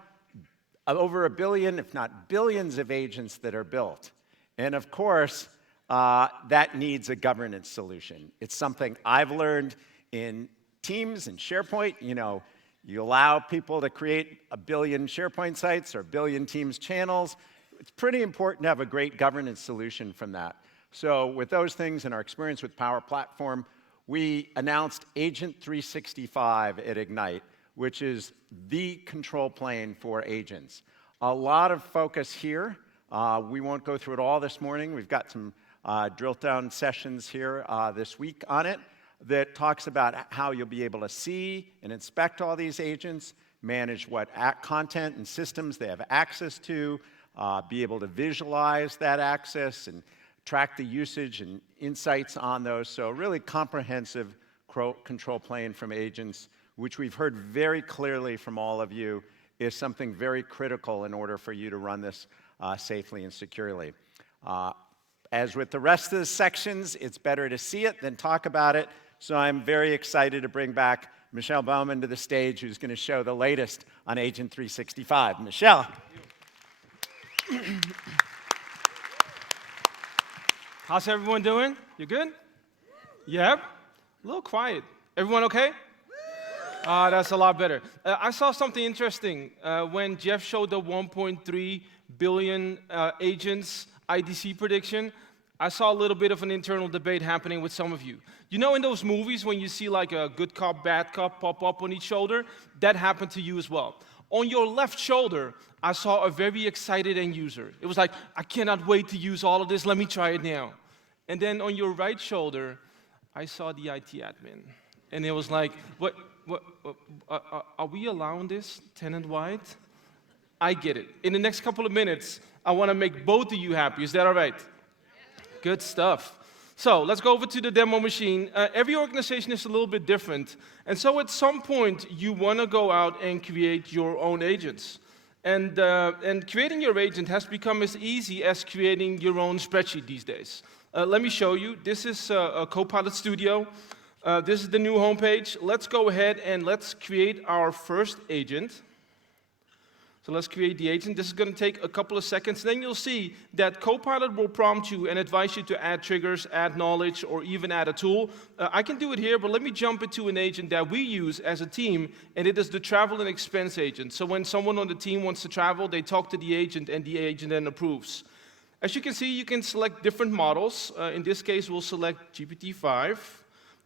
over 1 billion, if not billions, of agents that are built. And of course, that needs a governance solution. It's something I've learned in Teams and SharePoint. You allow people to create 1 billion SharePoint sites or 1 billion Teams channels. It's pretty important to have a great governance solution from that. So with those things and our experience with Power Platform, we announced Agent 365 at Ignite, which is the control plane for agents. A lot of focus here. We won't go through it all this morning. We've got some drill-down sessions here this week on it that talks about how you'll be able to see and inspect all these agents, manage what content and systems they have access to, be able to visualize that access and track the usage and insights on those. So a really comprehensive control plane from agents, which we've heard very clearly from all of you is something very critical in order for you to run this safely and securely. As with the rest of the sections, it's better to see it than talk about it. So I'm very excited to bring back Michelle Bowman to the stage, who's going to show the latest on Agent 365. Michelle. How's everyone doing? You good? Yep. A little quiet. Everyone okay? That's a lot better. I saw something interesting when Jeff showed the 1.3 billion agents IDC prediction. I saw a little bit of an internal debate happening with some of you. You know in those movies when you see like a good cop, bad cop pop up on each shoulder? That happened to you as well. On your left shoulder, I saw a very excited end user. It was like, I cannot wait to use all of this, let me try it now. And then on your right shoulder, I saw the IT admin. And it was like, are we allowing this tenant-wide? I get it. In the next couple of minutes, I want to make both of you happy. Is that all right? Good stuff. So let's go over to the demo machine. Every organization is a little bit different. And so at some point, you want to go out and create your own agents. And creating your agent has become as easy as creating your own spreadsheet these days. Let me show you. This is a Copilot Studio. This is the new homepage. Let's go ahead and let's create our first agent. So let's create the agent. This is going to take a couple of seconds. Then you'll see that Copilot will prompt you and advise you to add triggers, add knowledge, or even add a tool. I can do it here, but let me jump into an agent that we use as a team, and it is the travel and expense agent. So when someone on the team wants to travel, they talk to the agent, and the agent then approves. As you can see, you can select different models. In this case, we'll select GPT-5.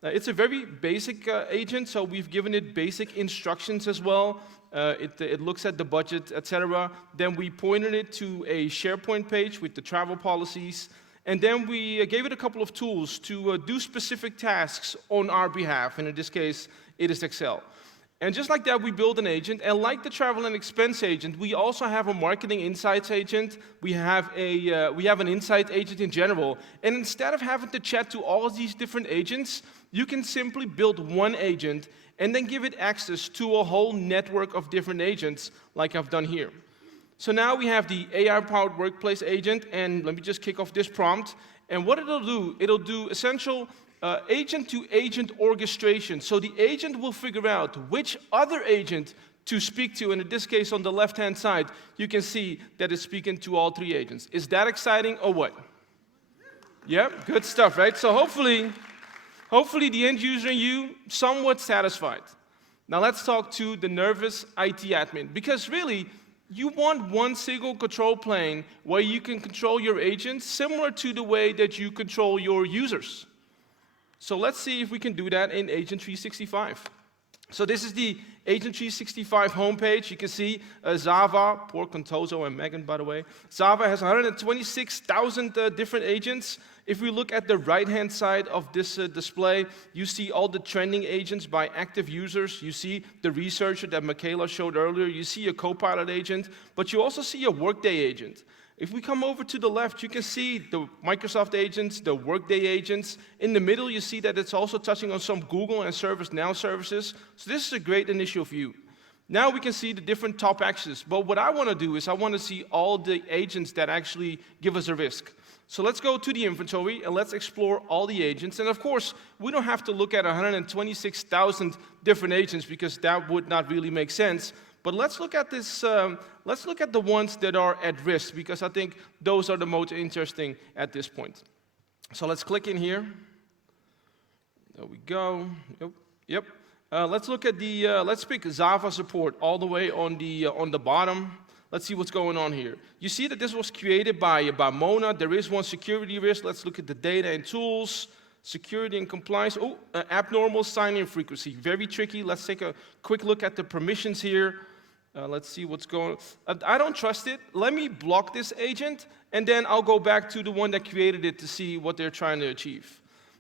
It's a very basic agent, so we've given it basic instructions as well. It looks at the budget, etc. Then we pointed it to a SharePoint page with the travel policies. And then we gave it a couple of tools to do specific tasks on our behalf. And in this case, it is Excel. And just like that, we build an agent. And like the travel and expense agent, we also have a marketing insights agent. We have an insight agent in general. And instead of having to chat to all of these different agents, you can simply build one agent and then give it access to a whole network of different agents like I've done here. So now we have the AI-powered workplace agent, and let me just kick off this prompt. And what it'll do essential agent-to-agent orchestration. So the agent will figure out which other agent to speak to, and in this case on the left-hand side, you can see that it's speaking to all three agents. Is that exciting or what? Yeah, good stuff, right? So hopefully the end user and you somewhat satisfied. Now let's talk to the nervous IT admin, because really, you want one single control plane where you can control your agents similar to the way that you control your users. So let's see if we can do that in Agent 365. So this is the Agent 365 homepage. You can see Zava, poor Contoso and Megan, by the way. Zava has 126,000 different agents. If we look at the right-hand side of this display, you see all the trending agents by active users. You see the researcher that Michaela showed earlier. You see a Copilot agent, but you also see a Workday agent. If we come over to the left, you can see the Microsoft agents, the Workday agents. In the middle, you see that it's also touching on some Google and ServiceNow services. So this is a great initial view. Now we can see the different top axes. But what I want to do is I want to see all the agents that actually give us a risk. So let's go to the inventory and let's explore all the agents. And of course, we don't have to look at 126,000 different agents because that would not really make sense. But let's look at this. Let's look at the ones that are at risk because I think those are the most interesting at this point. So let's click in here. There we go. Yep. Let's look at the. Let's pick Java support all the way on the bottom. Let's see what's going on here. You see that this was created by Mona. There is one security risk. Let's look at the data and tools. Security and compliance. Oh, abnormal sign-in frequency. Very tricky. Let's take a quick look at the permissions here. Let's see what's going on. I don't trust it. Let me block this agent, and then I'll go back to the one that created it to see what they're trying to achieve.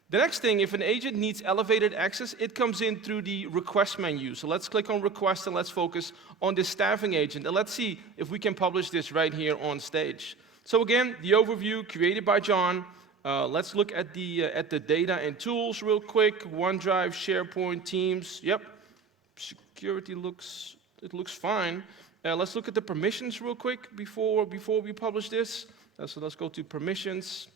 The next thing, if an agent needs elevated access, it comes in through the request menu. So let's click on request, and let's focus on this staffing agent. And let's see if we can publish this right here on stage. So again, the overview created by John. Let's look at the data and tools real quick. OneDrive, SharePoint, Teams. Yep, security looks fine. Let's look at the permissions real quick before we publish this. So let's go to permissions.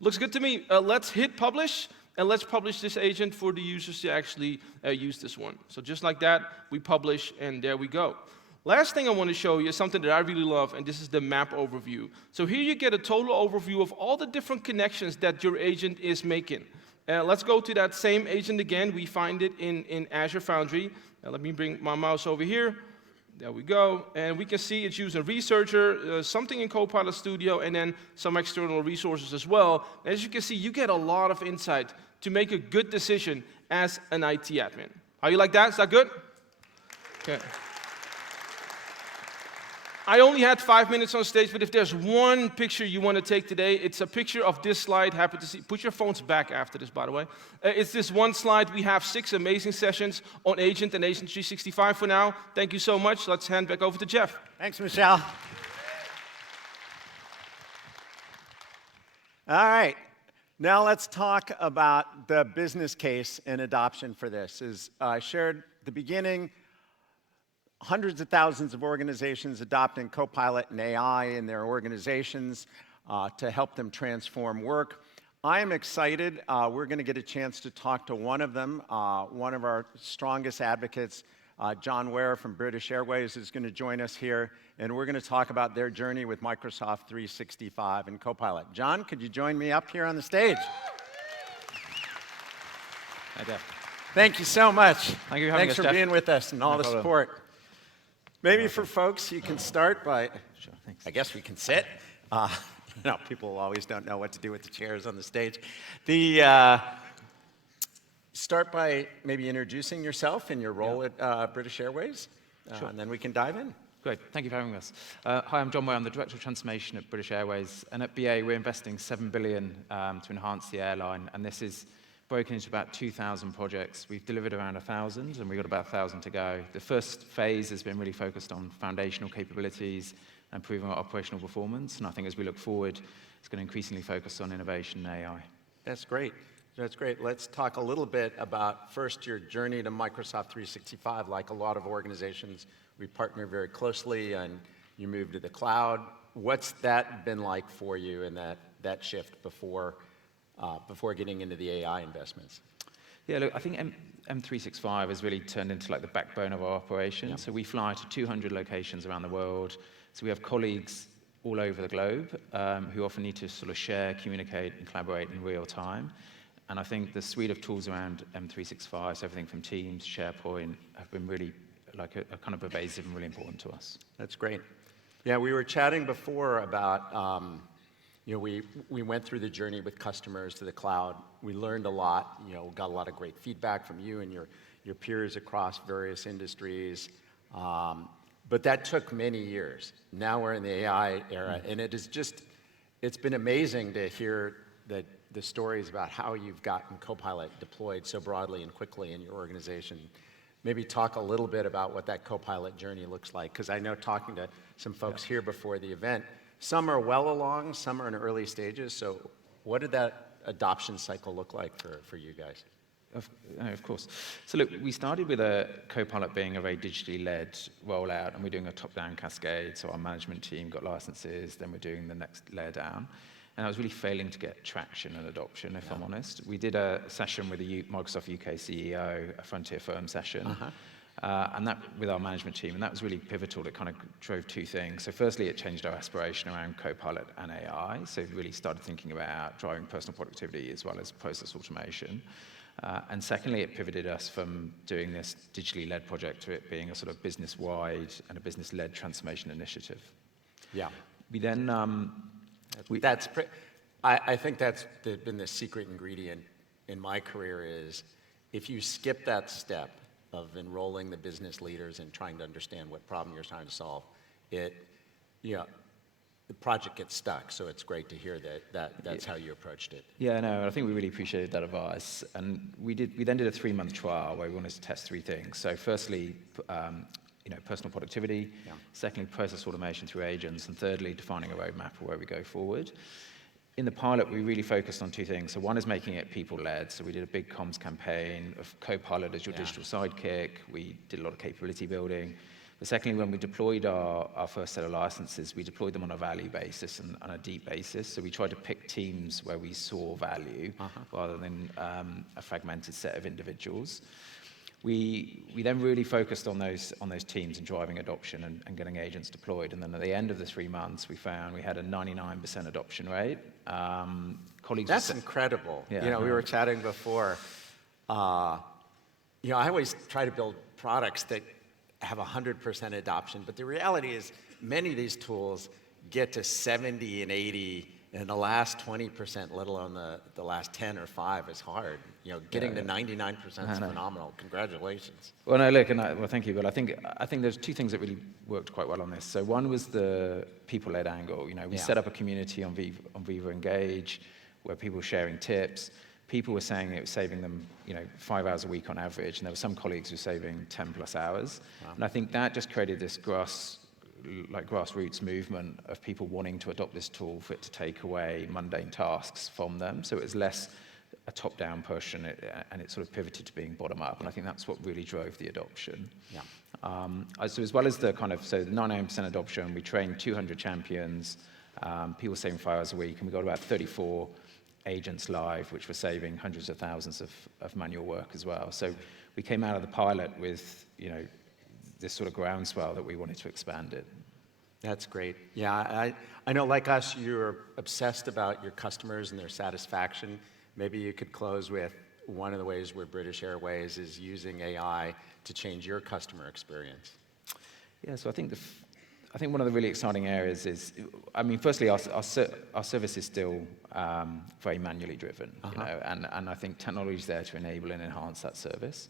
Looks good to me. Let's hit publish, and let's publish this agent for the users to actually use this one. So just like that, we publish, and there we go. Last thing I want to show you is something that I really love, and this is the map overview. So here you get a total overview of all the different connections that your agent is making. Let's go to that same agent again. We find it in Azure Foundry. Let me bring my mouse over here. There we go. And we can see it's using Researcher, something in Copilot Studio, and then some external resources as well. As you can see, you get a lot of insight to make a good decision as an IT admin. How you like that? Is that good? Okay. I only had 5 minutes on stage, but if there's one picture you want to take today, it's a picture of this slide. Happy to see. Put your phones back after this, by the way. It's this one slide. We have 6 amazing sessions on Agent and Agent 365 for now. Thank you so much. Let's hand back over to Jeff. Thanks, Michelle. All right. Now let's talk about the business case and adoption for this. As I shared at the beginning, hundreds of thousands of organizations adopting Copilot and AI in their organizations to help them transform work. I am excited. We're going to get a chance to talk to one of them, one of our strongest advocates, John Ware from British Airways is going to join us here, and we're going to talk about their journey with Microsoft 365 and Copilot. John, could you join me up here on the stage? Hi, Jeff. Thank you so much. Thank you for having Thanks us, for Jeff. being with us and all No the problem. support. Maybe for folks, you can start by, Sure, thanks. I guess we can sit. People always don't know what to do with the chairs on the stage. Start by maybe introducing yourself and your role at British Airways, Sure. and then we can dive in. Great, thank you for having us. Hi, I'm John Ware. I'm the Director of Transformation at British Airways. And at BA, we're investing $7 billion to enhance the airline. And this is broken into about 2,000 projects. We've delivered around 1,000, and we've got about 1,000 to go. The first phase has been really focused on foundational capabilities and improving our operational performance. And I think as we look forward, it's going to increasingly focus on innovation and AI. That's great. That's great. Let's talk a little bit about first your journey to Microsoft 365. Like a lot of organizations, we partner very closely, and you moved to the cloud. What's that been like for you in that shift before getting into the AI investments? Yeah, look, I think M365 has really turned into like the backbone of our operation. Yeah. So we fly to 200 locations around the world. So we have colleagues all over the globe who often need to sort of share, communicate, and collaborate in real time. And I think the suite of tools around M365, so everything from Teams, SharePoint, have been really like a kind of pervasive and really important to us. That's great. Yeah, we were chatting before about, we went through the journey with customers to the cloud. We learned a lot, got a lot of great feedback from you and your peers across various industries. But that took many years. Now we're in the AI era, and it's been amazing to hear the stories about how you've gotten Copilot deployed so broadly and quickly in your organization. Maybe talk a little bit about what that Copilot journey looks like, because I know talking to some folks here before the event, Some are well along, some are in early stages. So what did that adoption cycle look like for you guys? Of course. So look, we started with a Copilot being a very digitally led rollout, and we're doing a top-down cascade. So our management team got licenses, then we're doing the next layer down. And I was really failing to get traction and adoption, if I'm honest. We did a session with the Microsoft UK CEO, a frontier firm session, and that with our management team, and that was really pivotal. It kind of drove two things. So firstly, it changed our aspiration around Copilot and AI. So we really started thinking about driving personal productivity as well as process automation. And secondly, it pivoted us from doing this digitally led project to it being a sort of business-wide and a business-led transformation initiative. Yeah. We then, I think that's been the secret ingredient in my career is if you skip that step of enrolling the business leaders and trying to understand what problem you're trying to solve, the project gets stuck. So it's great to hear that's how you approached it. Yeah, no, I think we really appreciated that advice. And we then did a 3-month trial where we wanted to test 3 things. So firstly, personal productivity. Yeah. Secondly, process automation through agents. And thirdly, defining a roadmap for where we go forward. In the pilot, we really focused on 2 things. So one is making it people-led. So we did a big comms campaign of Copilot as your digital sidekick. We did a lot of capability building. But secondly, when we deployed our first set of licenses, we deployed them on a value basis and on a deep basis. So we tried to pick teams where we saw value rather than a fragmented set of individuals. We then really focused on those teams and driving adoption and getting agents deployed. And then at the end of the 3 months, we found we had a 99% adoption rate. Colleagues. That's incredible. Yeah, we were chatting before. I always try to build products that have 100% adoption, but the reality is many of these tools get to 70 and 80, and the last 20%, let alone the last 10 or 5 is hard. Getting to 99% is phenomenal. Congratulations. Well, no, look, thank you. But I think there's 2 things that really worked quite well on this. So one was the people-led angle. We set up a community on Viva Engage where people were sharing tips. People were saying it was saving them, 5 hours a week on average, and there were some colleagues who were saving 10+ hours. Wow. And I think that just created this grassroots movement of people wanting to adopt this tool for it to take away mundane tasks from them. So it was less a top-down push, and it sort of pivoted to being bottom-up. And I think that's what really drove the adoption. Yeah. So as well as the 99% adoption, we trained 200 champions, people saving 5 hours a week, and we got about 34 agents live, which were saving hundreds of thousands of manual work as well. So we came out of the pilot with, this sort of groundswell that we wanted to expand it. That's great. Yeah, I know like us, you're obsessed about your customers and their satisfaction. Maybe you could close with one of the ways where British Airways is using AI to change your customer experience. Yeah, so I think one of the really exciting areas is, firstly, our service is still very manually driven, and I think technology is there to enable and enhance that service.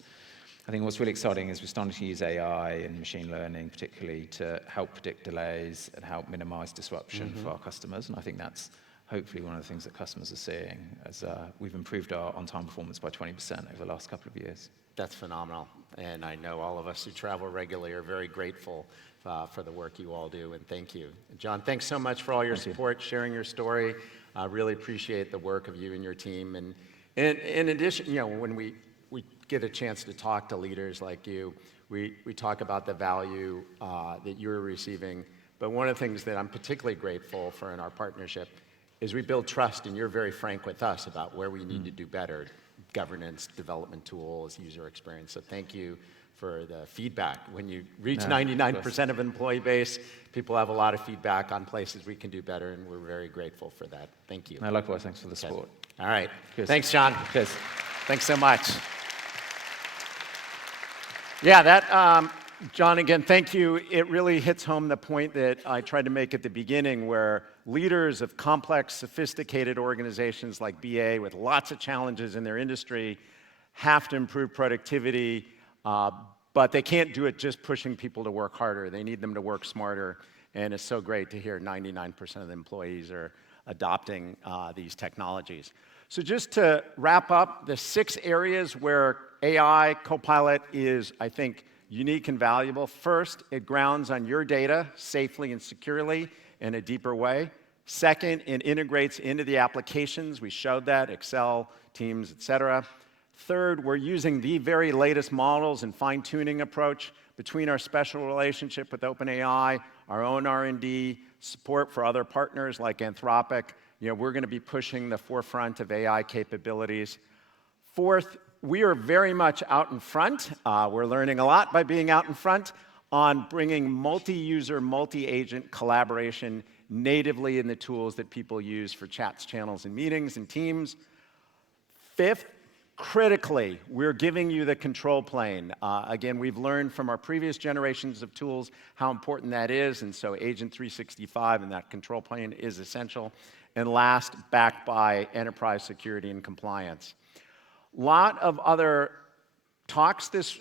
I think what's really exciting is we're starting to use AI and machine learning, particularly to help predict delays and help minimize disruption for our customers, and I think that's hopefully one of the things that customers are seeing as we've improved our on-time performance by 20% over the last couple of years. That's phenomenal, and I know all of us who travel regularly are very grateful for the work you all do, and thank you. John, thanks so much for all your support, sharing your story. I really appreciate the work of you and your team. And in addition, when we get a chance to talk to leaders like you, we talk about the value that you're receiving. But one of the things that I'm particularly grateful for in our partnership is we build trust, and you're very frank with us about where we need to do better, governance, development tools, user experience. So thank you for the feedback. When you reach 99% of employee base, people have a lot of feedback on places we can do better, and we're very grateful for that. Thank you. Likewise, thanks for the support. All right. Cheers. Thanks, John. Cheers. Thanks so much. Yeah, John, again, thank you. It really hits home the point that I tried to make at the beginning, where leaders of complex, sophisticated organizations like BA with lots of challenges in their industry have to improve productivity, but they can't do it just pushing people to work harder. They need them to work smarter, and it's so great to hear 99% of the employees are adopting these technologies. So just to wrap up, the 6 areas where AI Copilot is, I think, unique and valuable. First, it grounds on your data safely and securely in a deeper way. Second, it integrates into the applications. We showed that, Excel, Teams, et cetera. Third, we're using the very latest models and fine-tuning approach between our special relationship with OpenAI, our own R&D, support for other partners like Anthropic. We're going to be pushing the forefront of AI capabilities. Fourth, we are very much out in front. We're learning a lot by being out in front on bringing multi-user, multi-agent collaboration natively in the tools that people use for chats, channels, and meetings and teams. Fifth, critically, we're giving you the control plane. Again, we've learned from our previous generations of tools how important that is, and so Agent 365 and that control plane is essential. And last, backed by enterprise security and compliance. Lot of other talks this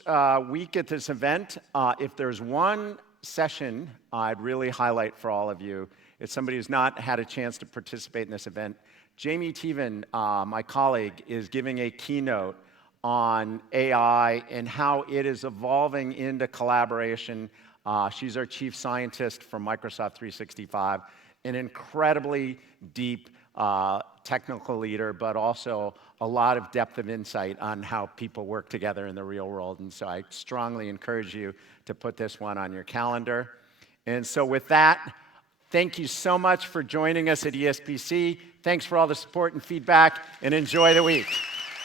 week at this event. If there's one session I'd really highlight for all of you, it's somebody who's not had a chance to participate in this event. Jamie Teven, my colleague, is giving a keynote on AI and how it is evolving into collaboration. She's our chief scientist for Microsoft 365, an incredibly deep technical leader, but also a lot of depth of insight on how people work together in the real world. And so I strongly encourage you to put this one on your calendar. And so with that, thank you so much for joining us at ESPC. Thanks for all the support and feedback, and enjoy the week.